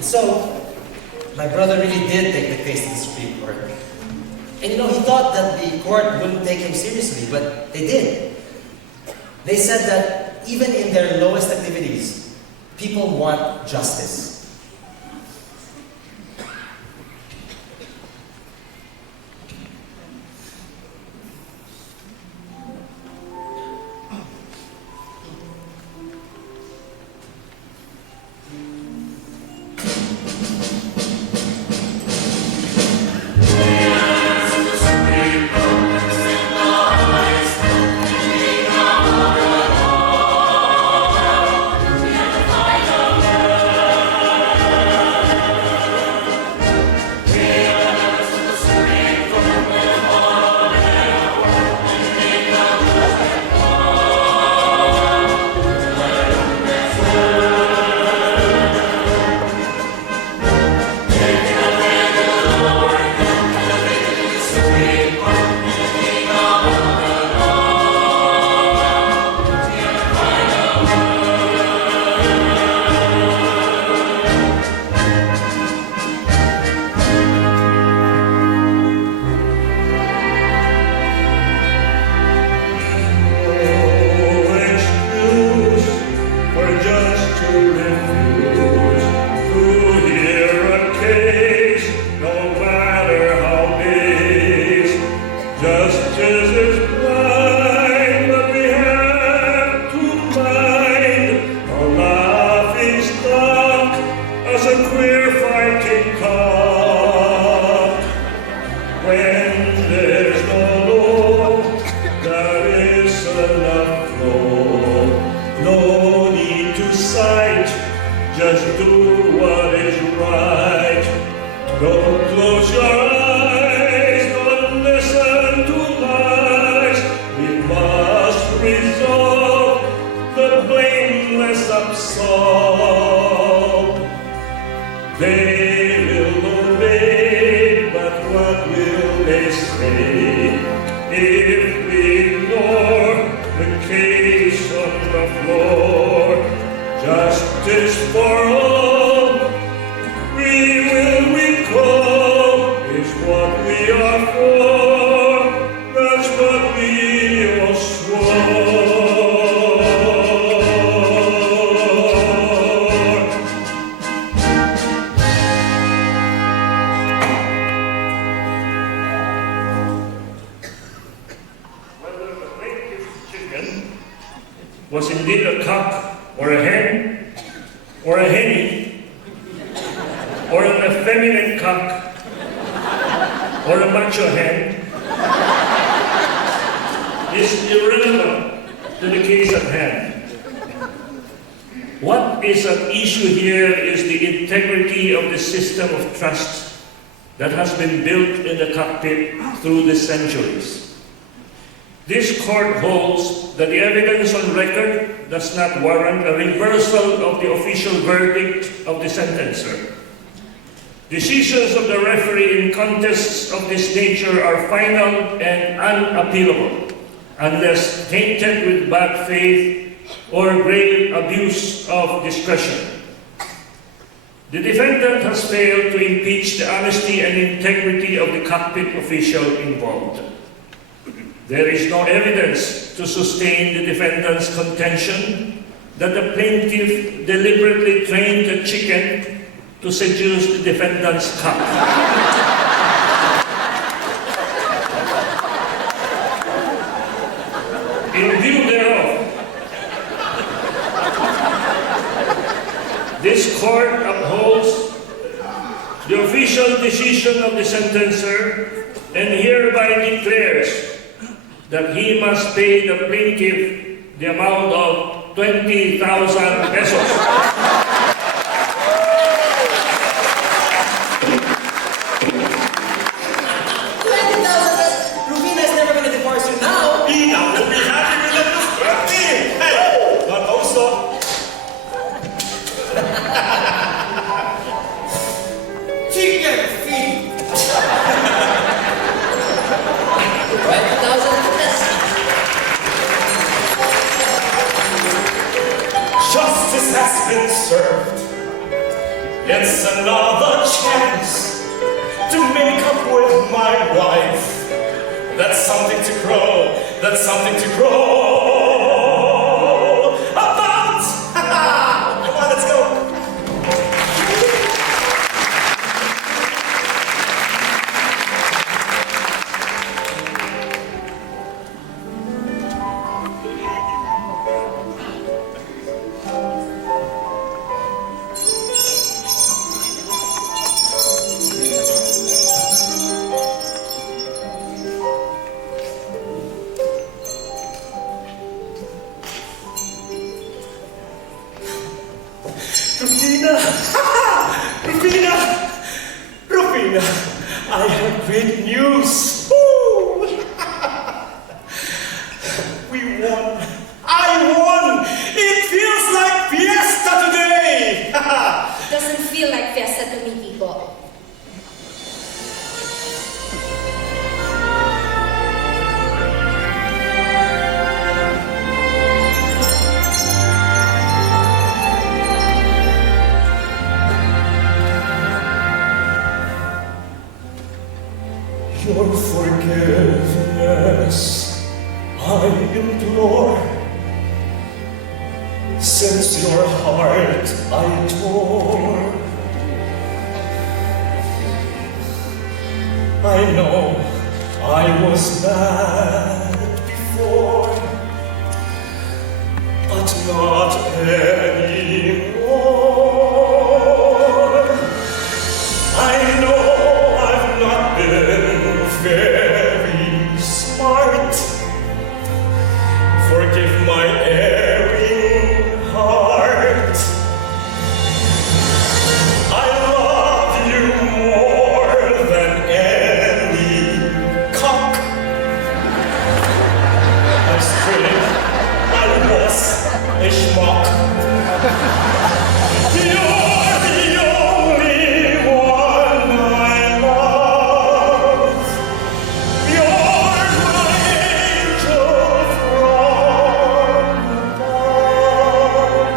So, my brother really did take the case to the Supreme Court. And you know, he thought that the court wouldn't take him seriously, but they did. They said that even in their lowest activities, people want justice. Was indeed a cock, or a hen, or a henny, or an effeminate cock, or a macho hen, is irrelevant to the case at hand. What is at issue here is the integrity of the system of trust that has been built in the cockpit through the centuries. This court holds that the evidence on record does not warrant a reversal of the official verdict of the sentencer. Decisions of the referee in contests of this nature are final and unappealable, unless tainted with bad faith or grave abuse of discretion. The defendant has failed to impeach the honesty and integrity of the cockpit official involved. There is no evidence to sustain the defendant's contention that the plaintiff deliberately trained the chicken to seduce the defendant's cock. In view thereof, this court upholds the official decision of the sentencer and hereby declares that he must pay the plaintiff the amount of 20,000 pesos. been served. It's another chance to make up with my wife. That's something to grow. That's something to grow about. Come on, let's go. Rufina, I have great news. Woo! We won. I won. It feels like fiesta today. Doesn't feel like fiesta to me, Kiko. Your forgiveness I implore, since your heart I tore. I know I was bad before, but not anymore. I know I've not been very smart. Forgive my erring heart. I love you more than any cock. I strayed, I was a schmuck. You're the only one I love. You're my angel from above.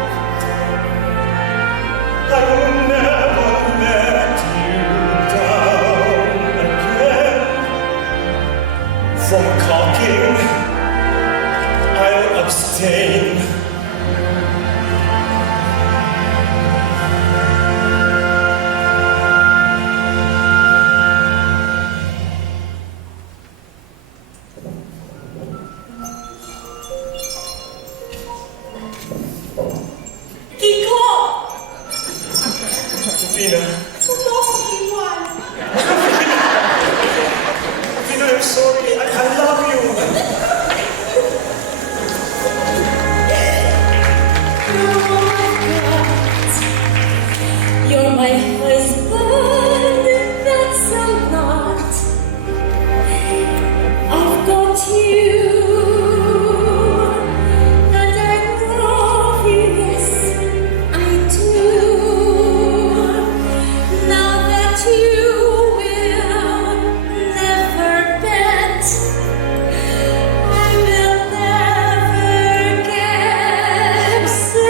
I will never let you down again. From cocking, I'll abstain. Kiko! Rufina, Rufina! Rufina, I'm sorry. I love you. You're my husband, that's a lot. I've got you, and I love you, yes, I do. Now that you will never bet, I will never get upset.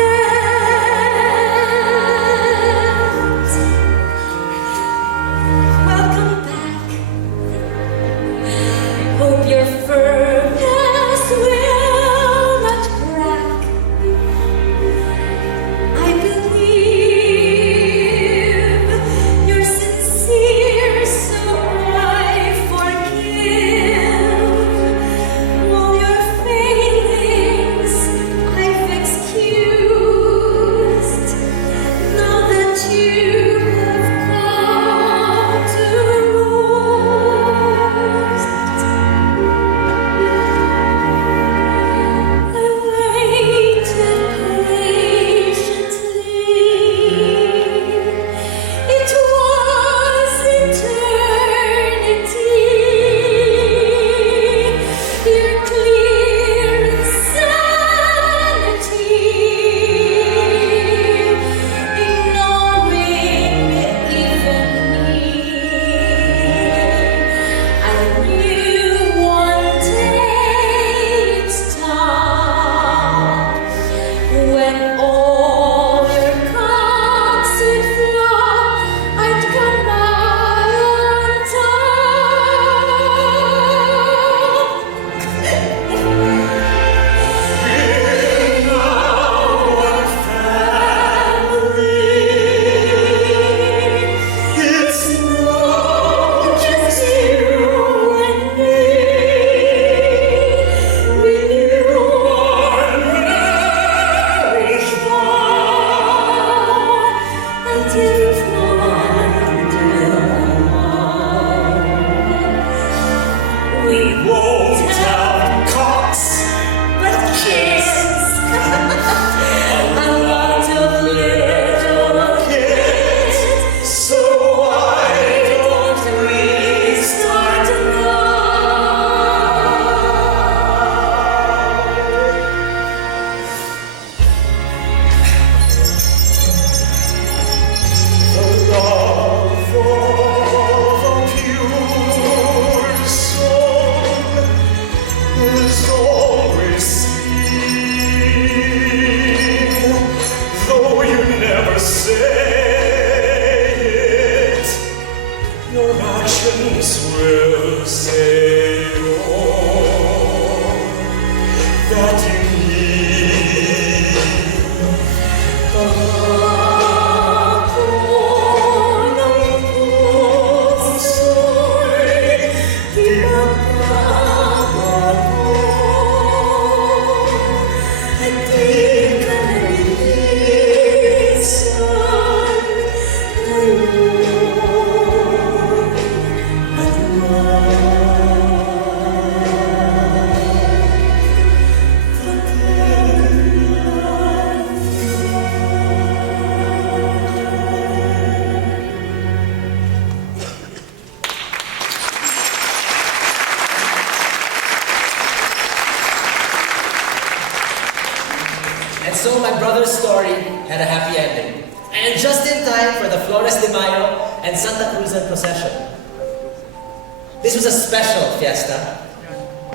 the Flores de Mayo and Santa Cruzan procession. This was a special fiesta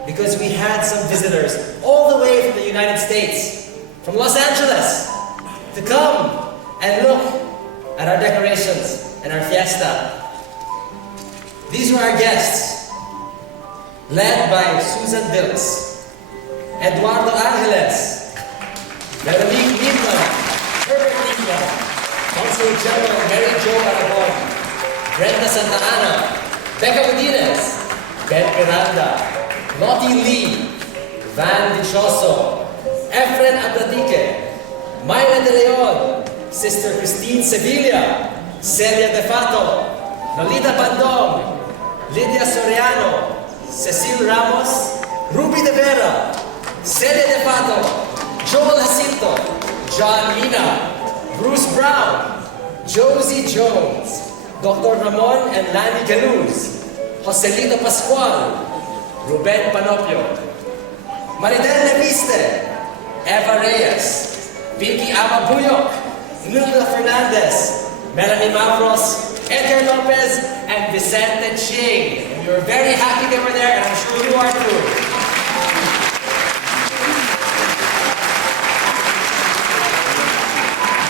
because we had some visitors all the way from the United States, from Los Angeles, to come and look at our decorations and our fiesta. These were our guests, led by Susan Dilks, Eduardo Angeles, Veronique Lima, Herbert Lima, Consul General Mary Jo Aragon, Brenda Santa Ana, Becca Medines, Ben Miranda, Lottie Lee, Van Dichoso, Efren Ablatique, Myra De Leon, Sister Christine Sevilla, Celia De Fato, Lolita Bandong, Lydia Soriano, Cecil Ramos, Ruby De Vera, Celia De Fato, Joel Jacinto, John Mina, Bruce Brown, Josie Jones, Dr. Ramon and Lanny Galuz, Joselito Pascual, Ruben Panopio, Maridel Leviste, Eva Reyes, Vicky Amabuyok, Nilda Fernandez, Melanie Mavros, Edgar Lopez, and Vicente Ching. And we were very happy they were there, and I'm sure you are too.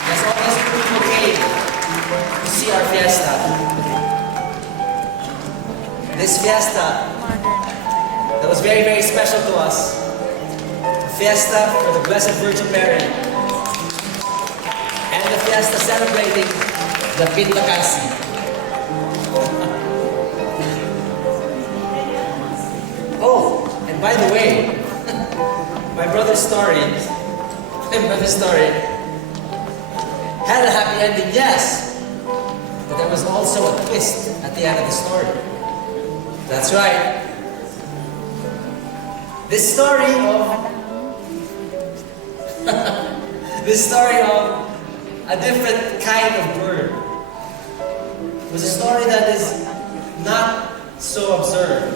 Yes, all these people came to see our fiesta. This fiesta that was very, very special to us. A fiesta for the Blessed Virgin Mary. And the fiesta celebrating the Pinta Kasi. Oh, and by the way, my brother's story had a happy ending, yes, but there was also a twist at the end of the story. That's right. This story of a different kind of bird was a story that is not so absurd.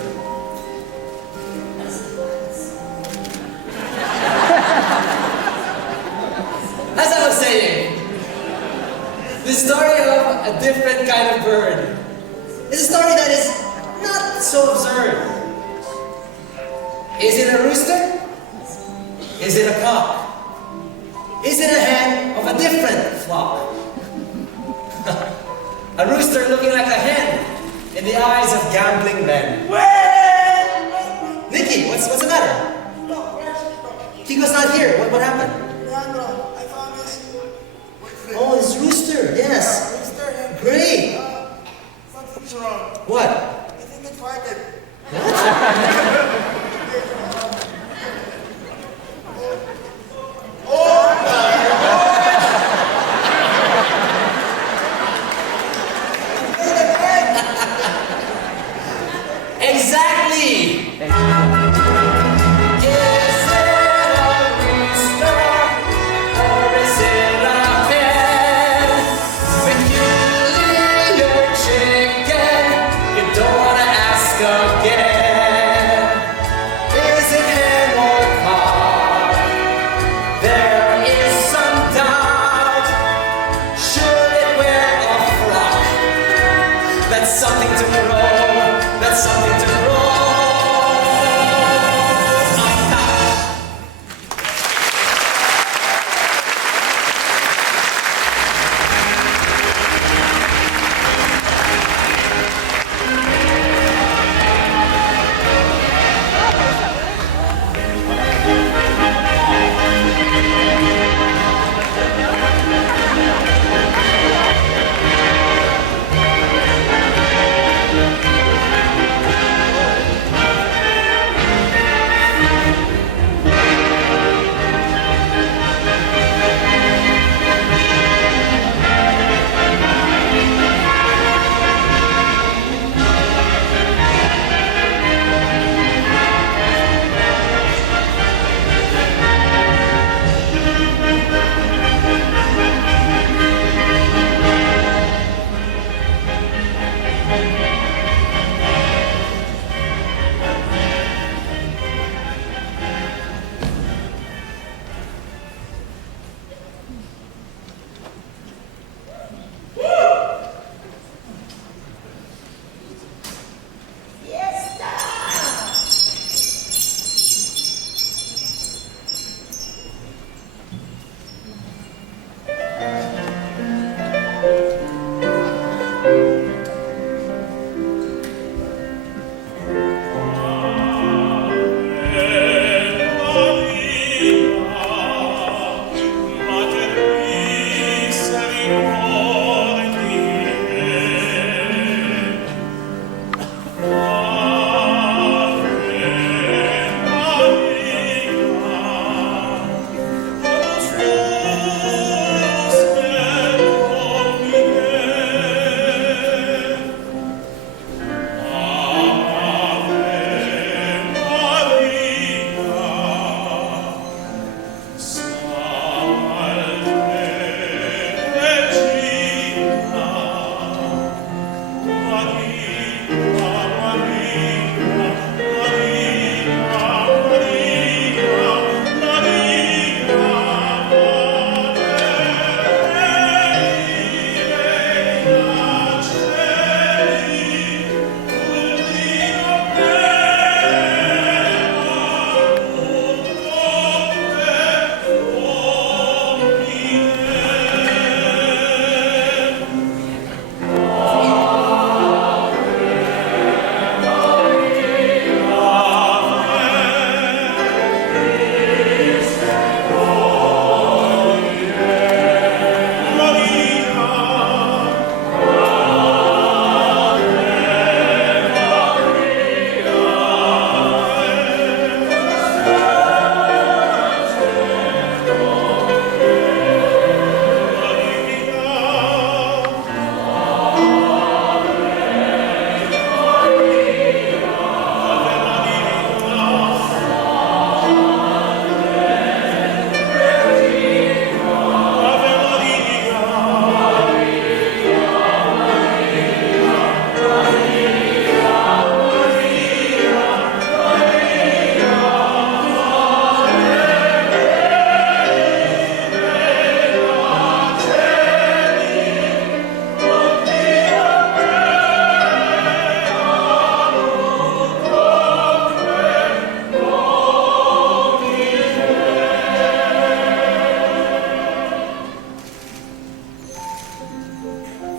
As I was saying, the story of a different kind of bird is a story that is not so absurd. Is it a rooster? Is it a cock? Is it a hen of a different flock? A rooster looking like a hen in the eyes of gambling men. Nikki, what's the matter? Kiko's not here. What happened? Alejandro, I found this. Oh, this rooster. Yes. Rooster and Great. something's wrong. What? I think it farted. What? Exactly! Is it a rooster or is it a hen? Peculiar chicken, you don't wanna ask again. Is it hen or cock? There is some doubt. Should it wear a frock? That's something to grow. That's something to grow.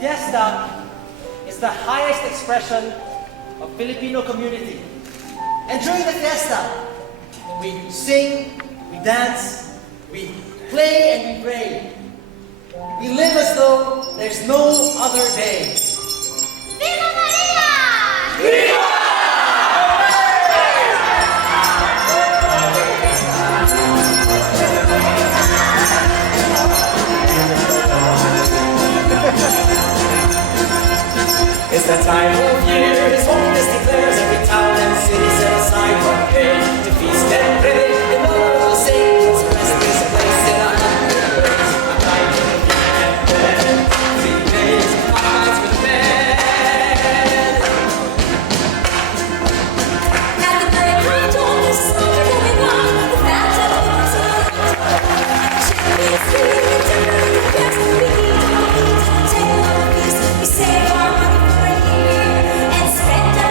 Fiesta is the highest expression of Filipino community. And during the fiesta, we sing, we dance, we play and we pray. We live as though there's no other day. Viva Maria! It's the time of year, His Holiness declares every town and city set aside one day to feast and pray in honor of the saints. Present is a place in a hundred ways. A night in the week and then 3 days of nights with men. At the break of dawn, the sun is going on. The bathtub is on. Chimney is clean, the timber and the gas. We eat, take a feast. We save our money for a year and spend our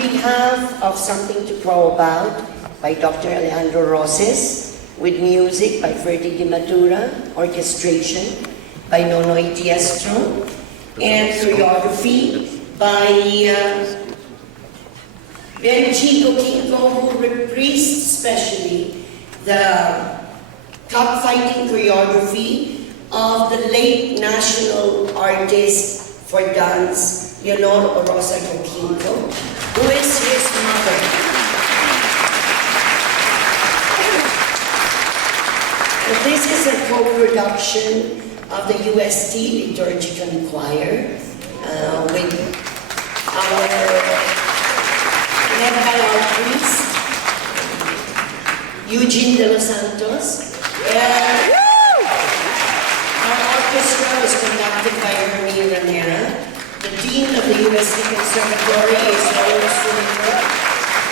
behalf of Something to Crow About by Dr. Alejandro Roces, with music by Ferdy Di Matura, orchestration by Nonoy Diestro, and choreography by Benchico Kinko, who reprised specially the cockfighting choreography of the late national artist for dance, Leonor Orosa Coquinco, who is his mother. This is a co-production of the UST Liturgical Choir with led by our priest, Eugene de los Santos. Our orchestra is conducted by Hermie Ranera. The Dean of the UST Conservatory is Rose Sulico.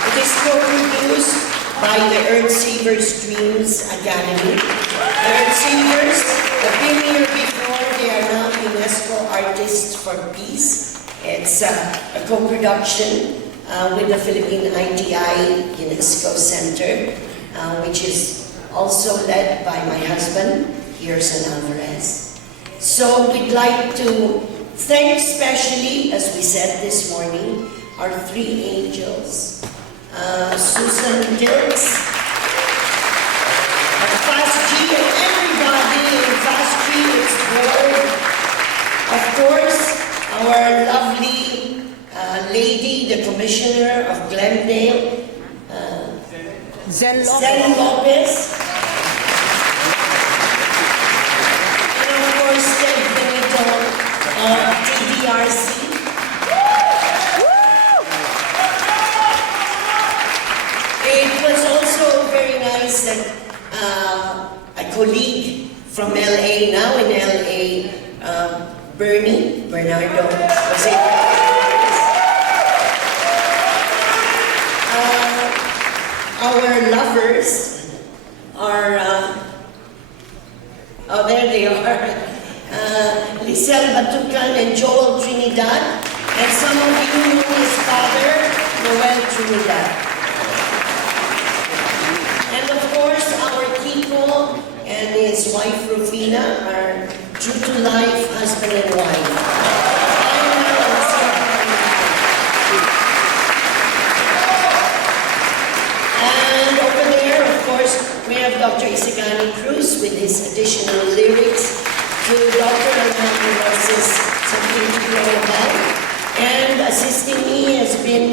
It is co-produced by the Earth Savers Dreams Academy. The Earth Savers have been here before. They are now UNESCO Artists for Peace. It's a co-production with the Philippine ITI UNESCO Center, which is also led by my husband, Yerson Alvarez. So we'd like to thank especially, as we said this morning, our three angels, Susan Dilks, Fast G, and everybody in Fast G is board. Of course, our lovely lady, the Commissioner of Glendale, Zen Lopez. And of course, Ted Benito of TDRC. It was also very nice that a colleague from LA, now in LA, Bernardo, was able our lovers are, oh, there they are, Lisel Batucan and Joel Trinidad, and some of you know his father, Noel Trinidad. And of course, our Kiko and his wife Rufina are true to life husband and wife. We have Dr. Isigani Cruz with his additional lyrics to Dr. Alejandro Roces, Something to Crow About. And assisting me has been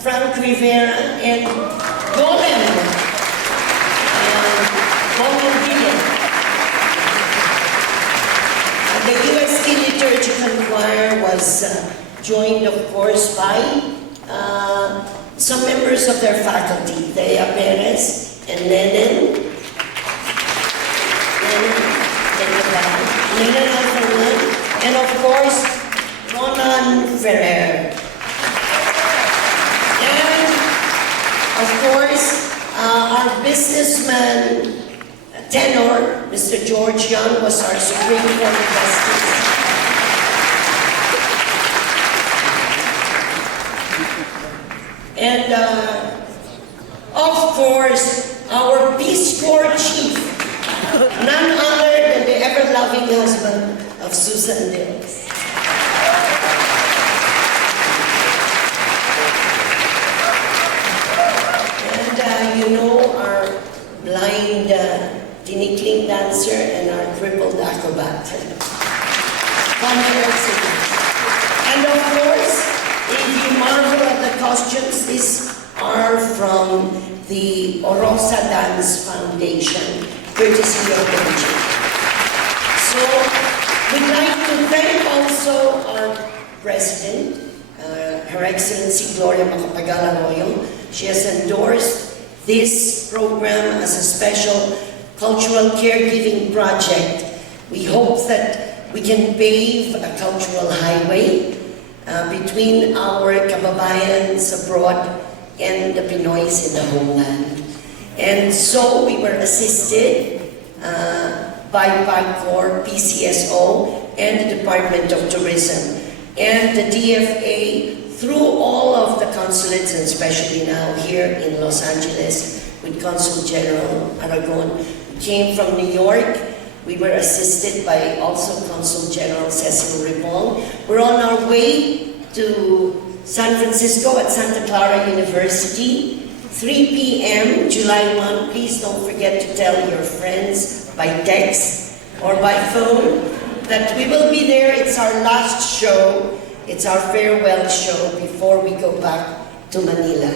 Frank Rivera and Golem Gillen. The UST Liturgical Choir was joined, of course, by some members of their faculty, Thea Perez, and Lennon Alferman, and of course, Ronan Ferrer. And of course, our businessman tenor, Mr. George Young, was our Supreme Court Justice. And of course, our Peace Corps chief, none other than the ever-loving husband of Susan Dilks. And you know, our blind tinikling dancer and our crippled acrobat. And of course, if you marvel at the costumes, these are from the Orosa Dance Foundation, courtesy of Benji. So, we'd like to thank also our President, Her Excellency Gloria Macapagal Arroyo. She has endorsed this program as a special cultural caregiving project. We hope that we can pave a cultural highway between our kababayans abroad and the Pinoys in the homeland. And so we were assisted by PAGCOR, PCSO, and the Department of Tourism, and the DFA through all of the consulates, and especially now here in Los Angeles with Consul General Aragon, who came from New York. We were assisted by also Consul General Cecil Ribon. We're on our way to San Francisco at Santa Clara University, 3 p.m., July 1. Please don't forget to tell your friends by text or by phone that we will be there. It's our last show. It's our farewell show before we go back to Manila.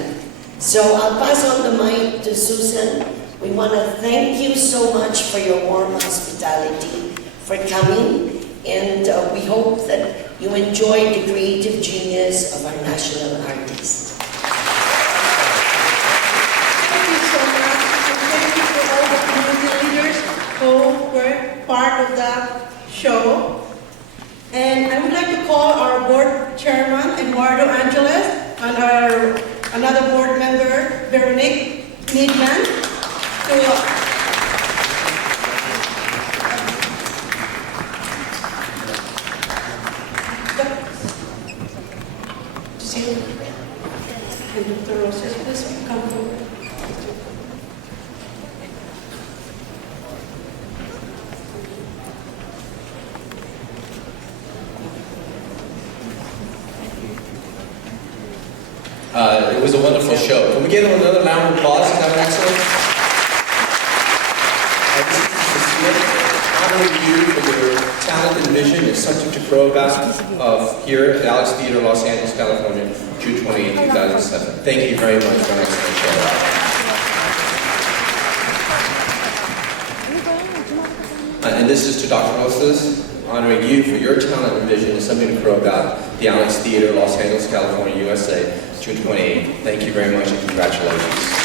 So I'll pass on the mic to Susan. We want to thank you so much for your warm hospitality, for coming, and we hope that you enjoy the creative genius of our national artist. Thank you so much, and thank you for all the community leaders who were part of the show. And I would like to call our board chairman, Eduardo Angeles, and our another board member, Veronique Needman, to and Dr. Roces, please come forward. It was a wonderful show. Can we give them another round of applause? Is that excellent? Honoring you for your talent and vision is something to crow about here at Alex Theater, Los Angeles, California, June 28, 2007. Thank you very much for an excellent show. And this is to Dr. Roces, honoring you for your talent and vision is something to crow about the Alex Theater, Los Angeles, California, USA, June 28. Thank you very much and congratulations.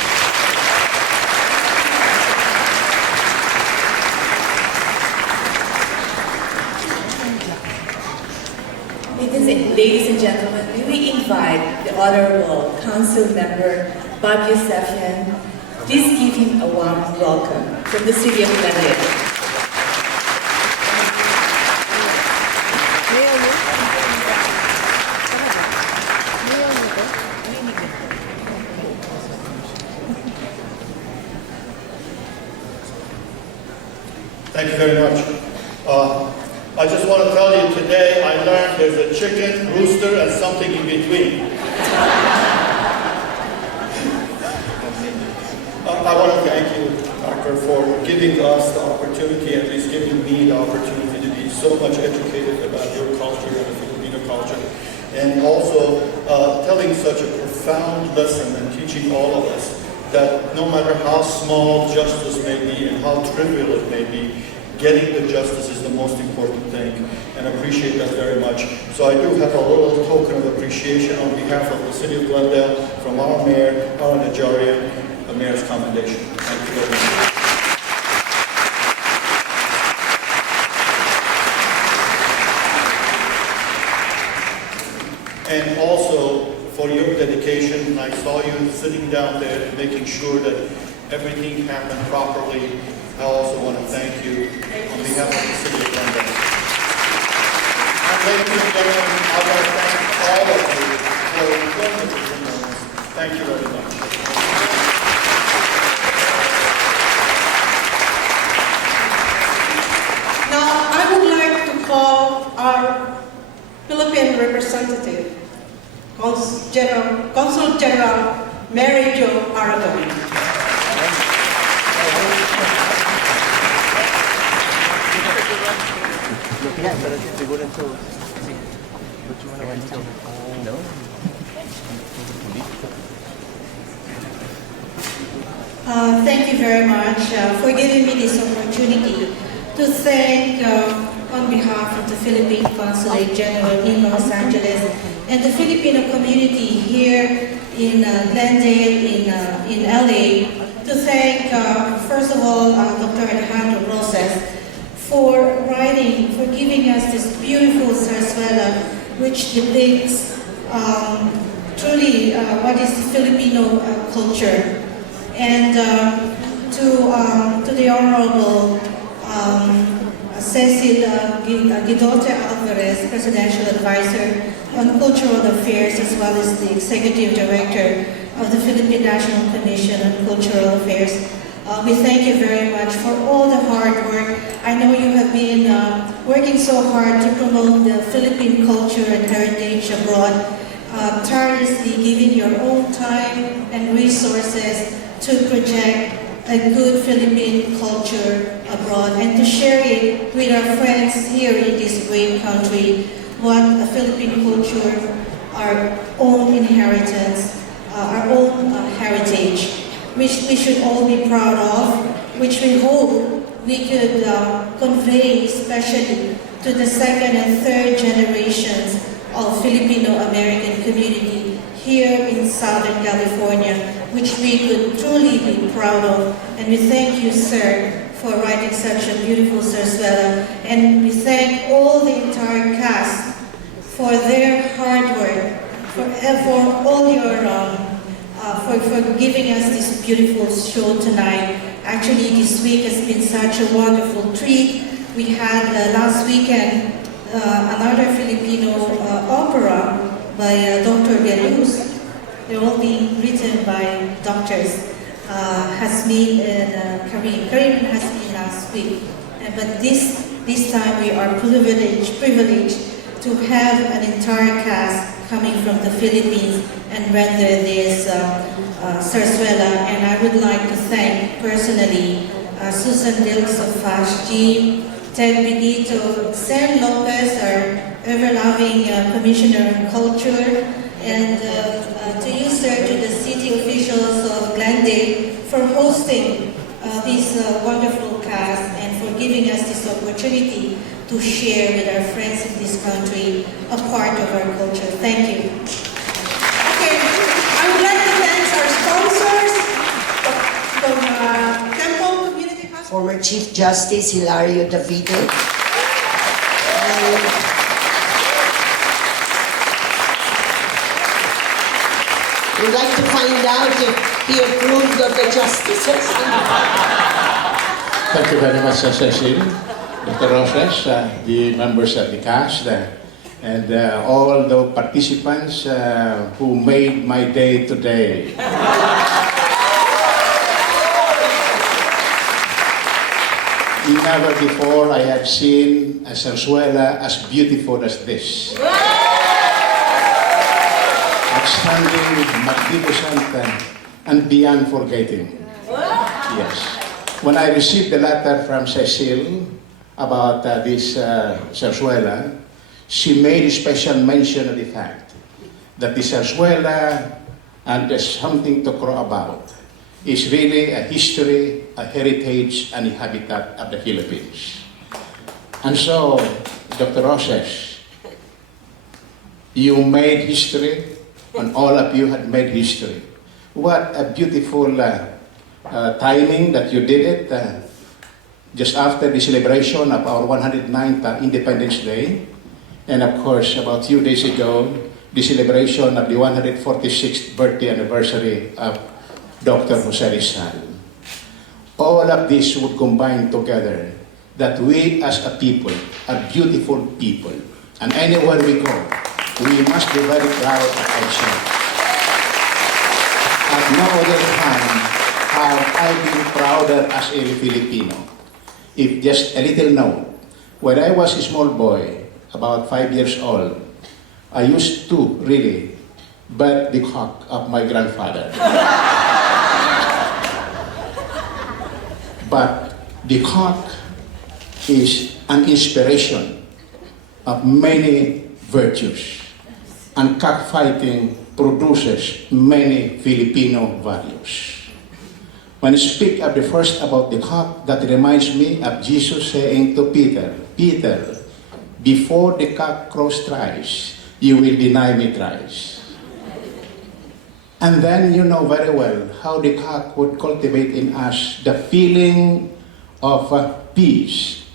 Ladies and gentlemen, may we invite the Honorable Council Member Bob Yusefian. Please give him a warm welcome from the City of Glendale. Thank you very much. I just want to tell you today I learned there's a chicken, rooster, and something in between. I want to thank you, Doctor, for giving us the opportunity, at least giving me the opportunity to be so much educated about your culture and the Filipino culture, and also telling such a profound lesson and teaching all of us that no matter how small justice may be and how trivial it may be, getting the justice is the most important thing, and I appreciate that very much. So I do have a little token of appreciation on behalf of the City of Glendale from our Mayor, Alan Najarian, the Mayor's commendation. Thank you very much. And also, for your dedication, I saw you sitting down there and making sure that everything happened properly. I also want to thank you on behalf of the City of Glendale. And ladies and gentlemen, I want to thank all of you for wonderful moments. Thank you very much. Now, I would like to call our Philippine representative, Consul General Mary Jo Aragon. Thank you very much for giving me this opportunity to thank on behalf of the Philippine Consulate General in Los Angeles and the Filipino community here in Glendale, in LA, to thank, first of all, Dr. Alejandro Roces for giving us this beautiful Zarzuela, which depicts truly what is Filipino culture. And to the Honorable Cecil Guidote Alvarez, Presidential Advisor on Cultural Affairs, as well as the Executive Director of the Philippine National Commission on Cultural Affairs. We thank you very much for all the hard work. I know you have been working so hard to promote the Philippine culture and heritage abroad, tirelessly giving your own time and resources to project a good Philippine culture abroad and to share it with our friends here in this great country, what a Philippine culture, our own inheritance, our own heritage, which we should all be proud of, which we hope we could convey especially to the second and third generations of Filipino-American community here in Southern California, which we could truly be proud of. And we thank you, sir, for writing such a beautiful Zarzuela. And we thank all the entire cast for their hard work, for all your, for giving us this beautiful show tonight. Actually, this week has been such a wonderful treat. We had last weekend another Filipino opera by Dr. Belus. They're all being written by doctors, Hasmin and Karim. Karim and Hasmin last week. But this time we are privileged to have an entire cast coming from the Philippines and render this Zarzuela. And I would like to thank personally Susan Dilks of FASG, Ted Benito, Sen Lopez, our ever-loving Commissioner on Culture, and to you, sir, to the city officials of Glendale for hosting this wonderful cast and for giving us this opportunity to share with our friends in this country a part of our culture. Thank you. Okay, I would like to thank our sponsors from Temple Community Hospital. Former Chief Justice Hilario Davide. We'd like to find out if he approved of the justices. Thank you very much, Cecil, Dr. Roces, the members of the cast, and all the participants who made my day today. Never before I have seen a Zarzuela as beautiful as this. Outstanding, magnificent, and beyond forgetting. Yes. When I received the letter from Cecil about this Zarzuela, she made a special mention of the fact that the Zarzuela, and there's something to crow about, is really a history, a heritage, and a habitat of the Philippines. And so, Dr. Roces, you made history, and all of you had made history. What a beautiful timing that you did it, just after the celebration of our 109th Independence Day, and of course, about 2 days ago, the celebration of the 146th birthday anniversary of Dr. Jose Rizal. All of this would combine together that we as a people are beautiful people, and anywhere we go, we must be very proud of ourselves. At no other time have I been prouder as a Filipino. If just a little note, when I was a small boy, about 5 years old, I used to really bet the cock of my grandfather. But the cock is an inspiration of many virtues, and cockfighting produces many Filipino values. When I speak of the first about the cock, that reminds me of Jesus saying to Peter, Peter, before the cock crows thrice, you will deny me thrice. And then you know very well how the cock would cultivate in us the feeling of peace,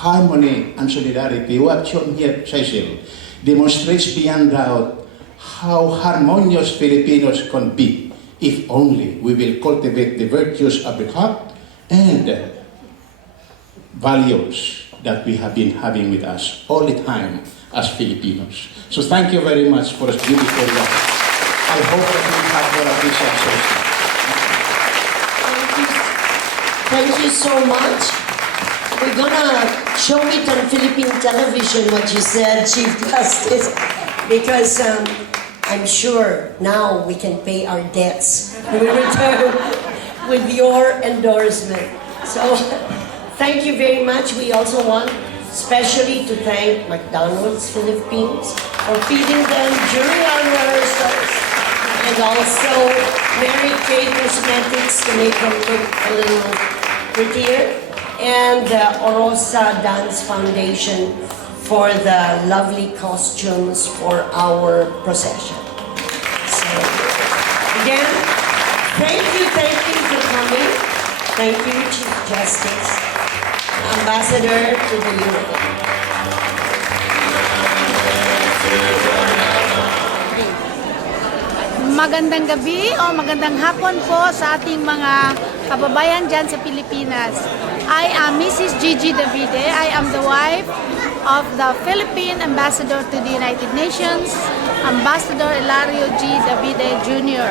harmony, and solidarity. What shown here, Cecil, demonstrates beyond doubt how harmonious Filipinos can be if only we will cultivate the virtues of the cock and values that we have been having with us all the time as Filipinos. So thank you very much for this beautiful work. I hope that we have more of this association. Thank you so much. We're gonna show it on Philippine television what you said, Chief Justice, because I'm sure now we can pay our debts in return with your endorsement. So thank you very much. We also want especially to thank McDonald's Philippines for feeding them during our rehearsals, and also Mary Kay Cosmetics to make them look a little prettier, and the Orosa Dance Foundation for the lovely costumes for our procession. So, again, thank you for coming. Thank you, Chief Justice, Ambassador to the Europe. Magandang gabi o magandang hapon po sa ating mga kababayan dyan sa Pilipinas. I am Mrs. Gigi Davide. I am the wife of the Philippine Ambassador to the United Nations, Ambassador Hilario G. Davide Jr.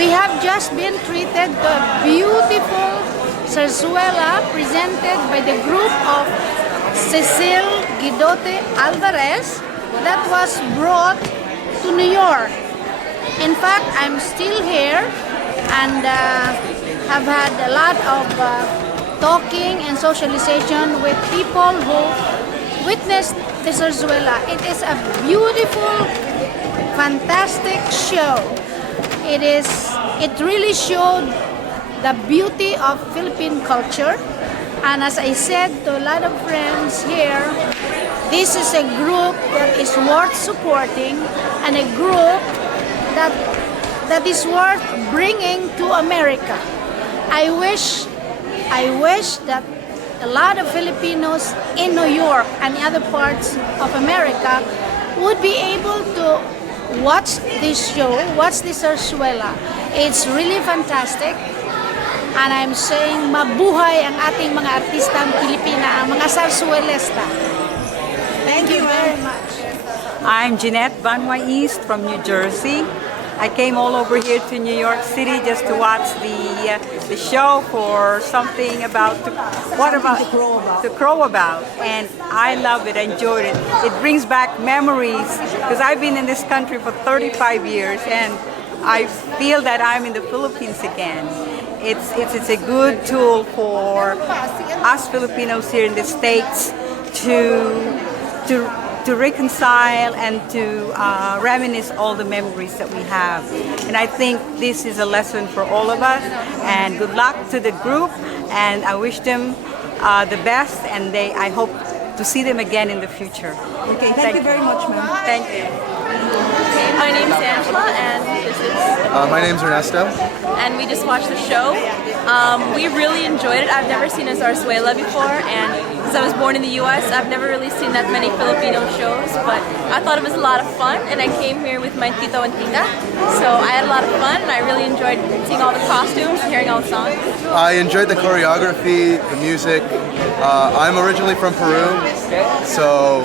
We have just been treated to a beautiful Zarzuela presented by the group of Cecil Guidote Alvarez that was brought to New York. In fact, I'm still here and have had a lot of talking and socialization with people who witnessed the Zarzuela. It is a beautiful, fantastic show. It really showed the beauty of Philippine culture. And as I said to a lot of friends here, this is a group that is worth supporting and a group that is worth bringing to America. I wish that a lot of Filipinos in New York and other parts of America would be able to watch this show, watch this Zarzuela. It's really fantastic. And I'm saying mabuhay ang ating mga artistang Pilipina, ang mga Zarzuelista. Thank you very much. I'm Jeanette Banwa East from New Jersey. I came all over here to New York City just to watch the show for something about to crow about, and I love it. I enjoyed it. It brings back memories because I've been in this country for 35 years, and I feel that I'm in the Philippines again. It's a good tool for us Filipinos here in the States to reconcile and to reminisce all the memories that we have. And I think this is a lesson for all of us, and good luck to the group, and I wish them the best, and I hope to see them again in the future. Okay, thank you very much, ma'am. Thank you. My name's Angela, and this is... my name's Ernesto. And we just watched the show. We really enjoyed it. I've never seen a Zarzuela before, and since I was born in the U.S., I've never really seen that many Filipino shows, but I thought it was a lot of fun, and I came here with my tito and tita, so I had a lot of fun, and I really enjoyed seeing all the costumes and hearing all the songs. I enjoyed the choreography, the music. I'm originally from Peru, so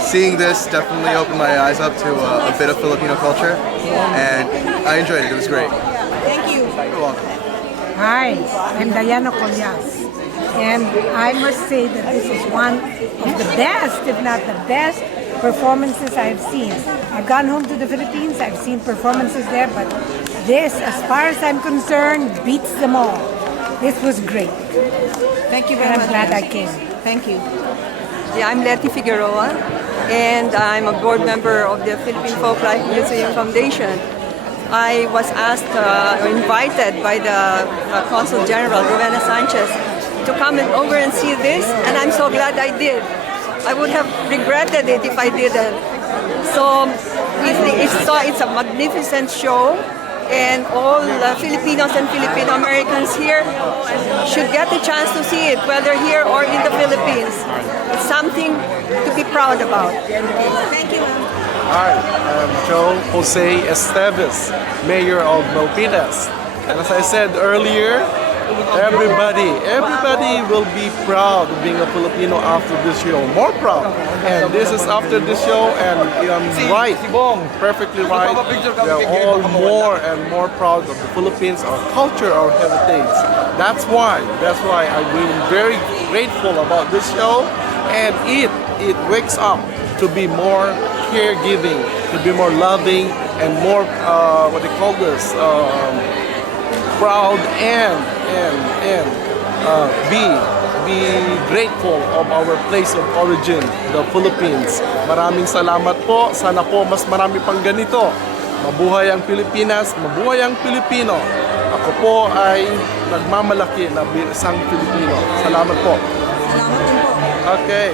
seeing this definitely opened my eyes up to a bit of Filipino culture, and I enjoyed it. It was great. Thank you. You're welcome. Hi, I'm Diana Collas, and I must say that this is one of the best, if not the best, performances I've seen. I've gone home to the Philippines, I've seen performances there, but this, as far as I'm concerned, beats them all. This was great. Thank you very much. I'm glad I came. Thank you. Yeah, I'm Letty Figueroa, and I'm a board member of the Philippine Folklife Museum Foundation. I was asked, invited by the Consul General, Rowena Sanchez, to come over and see this, and I'm so glad I did. I would have regretted it if I didn't. So it's a magnificent show, and all Filipinos and Filipino Americans here should get the chance to see it, whether here or in the Philippines. It's something to be proud about. Thank you. Hi, I'm Joe Jose Esteves, Mayor of Milpitas. And as I said earlier, Everybody will be proud of being a Filipino after this show. More proud. And this is after this show, and I'm right, perfectly right. We are all more and more proud of the Philippines, our culture, our heritage. That's why I'm really very grateful about this show, and it wakes up to be more caregiving, to be more loving, and more what they call this, proud and be grateful of our place of origin, the Philippines. Maraming salamat po. Sana po mas marami pang ganito. Mabuhay ang Pilipinas, mabuhay ang Pilipino. Ako po ay nagmamalaki na isang Pilipino. Salamat po. Salamat din po. Okay.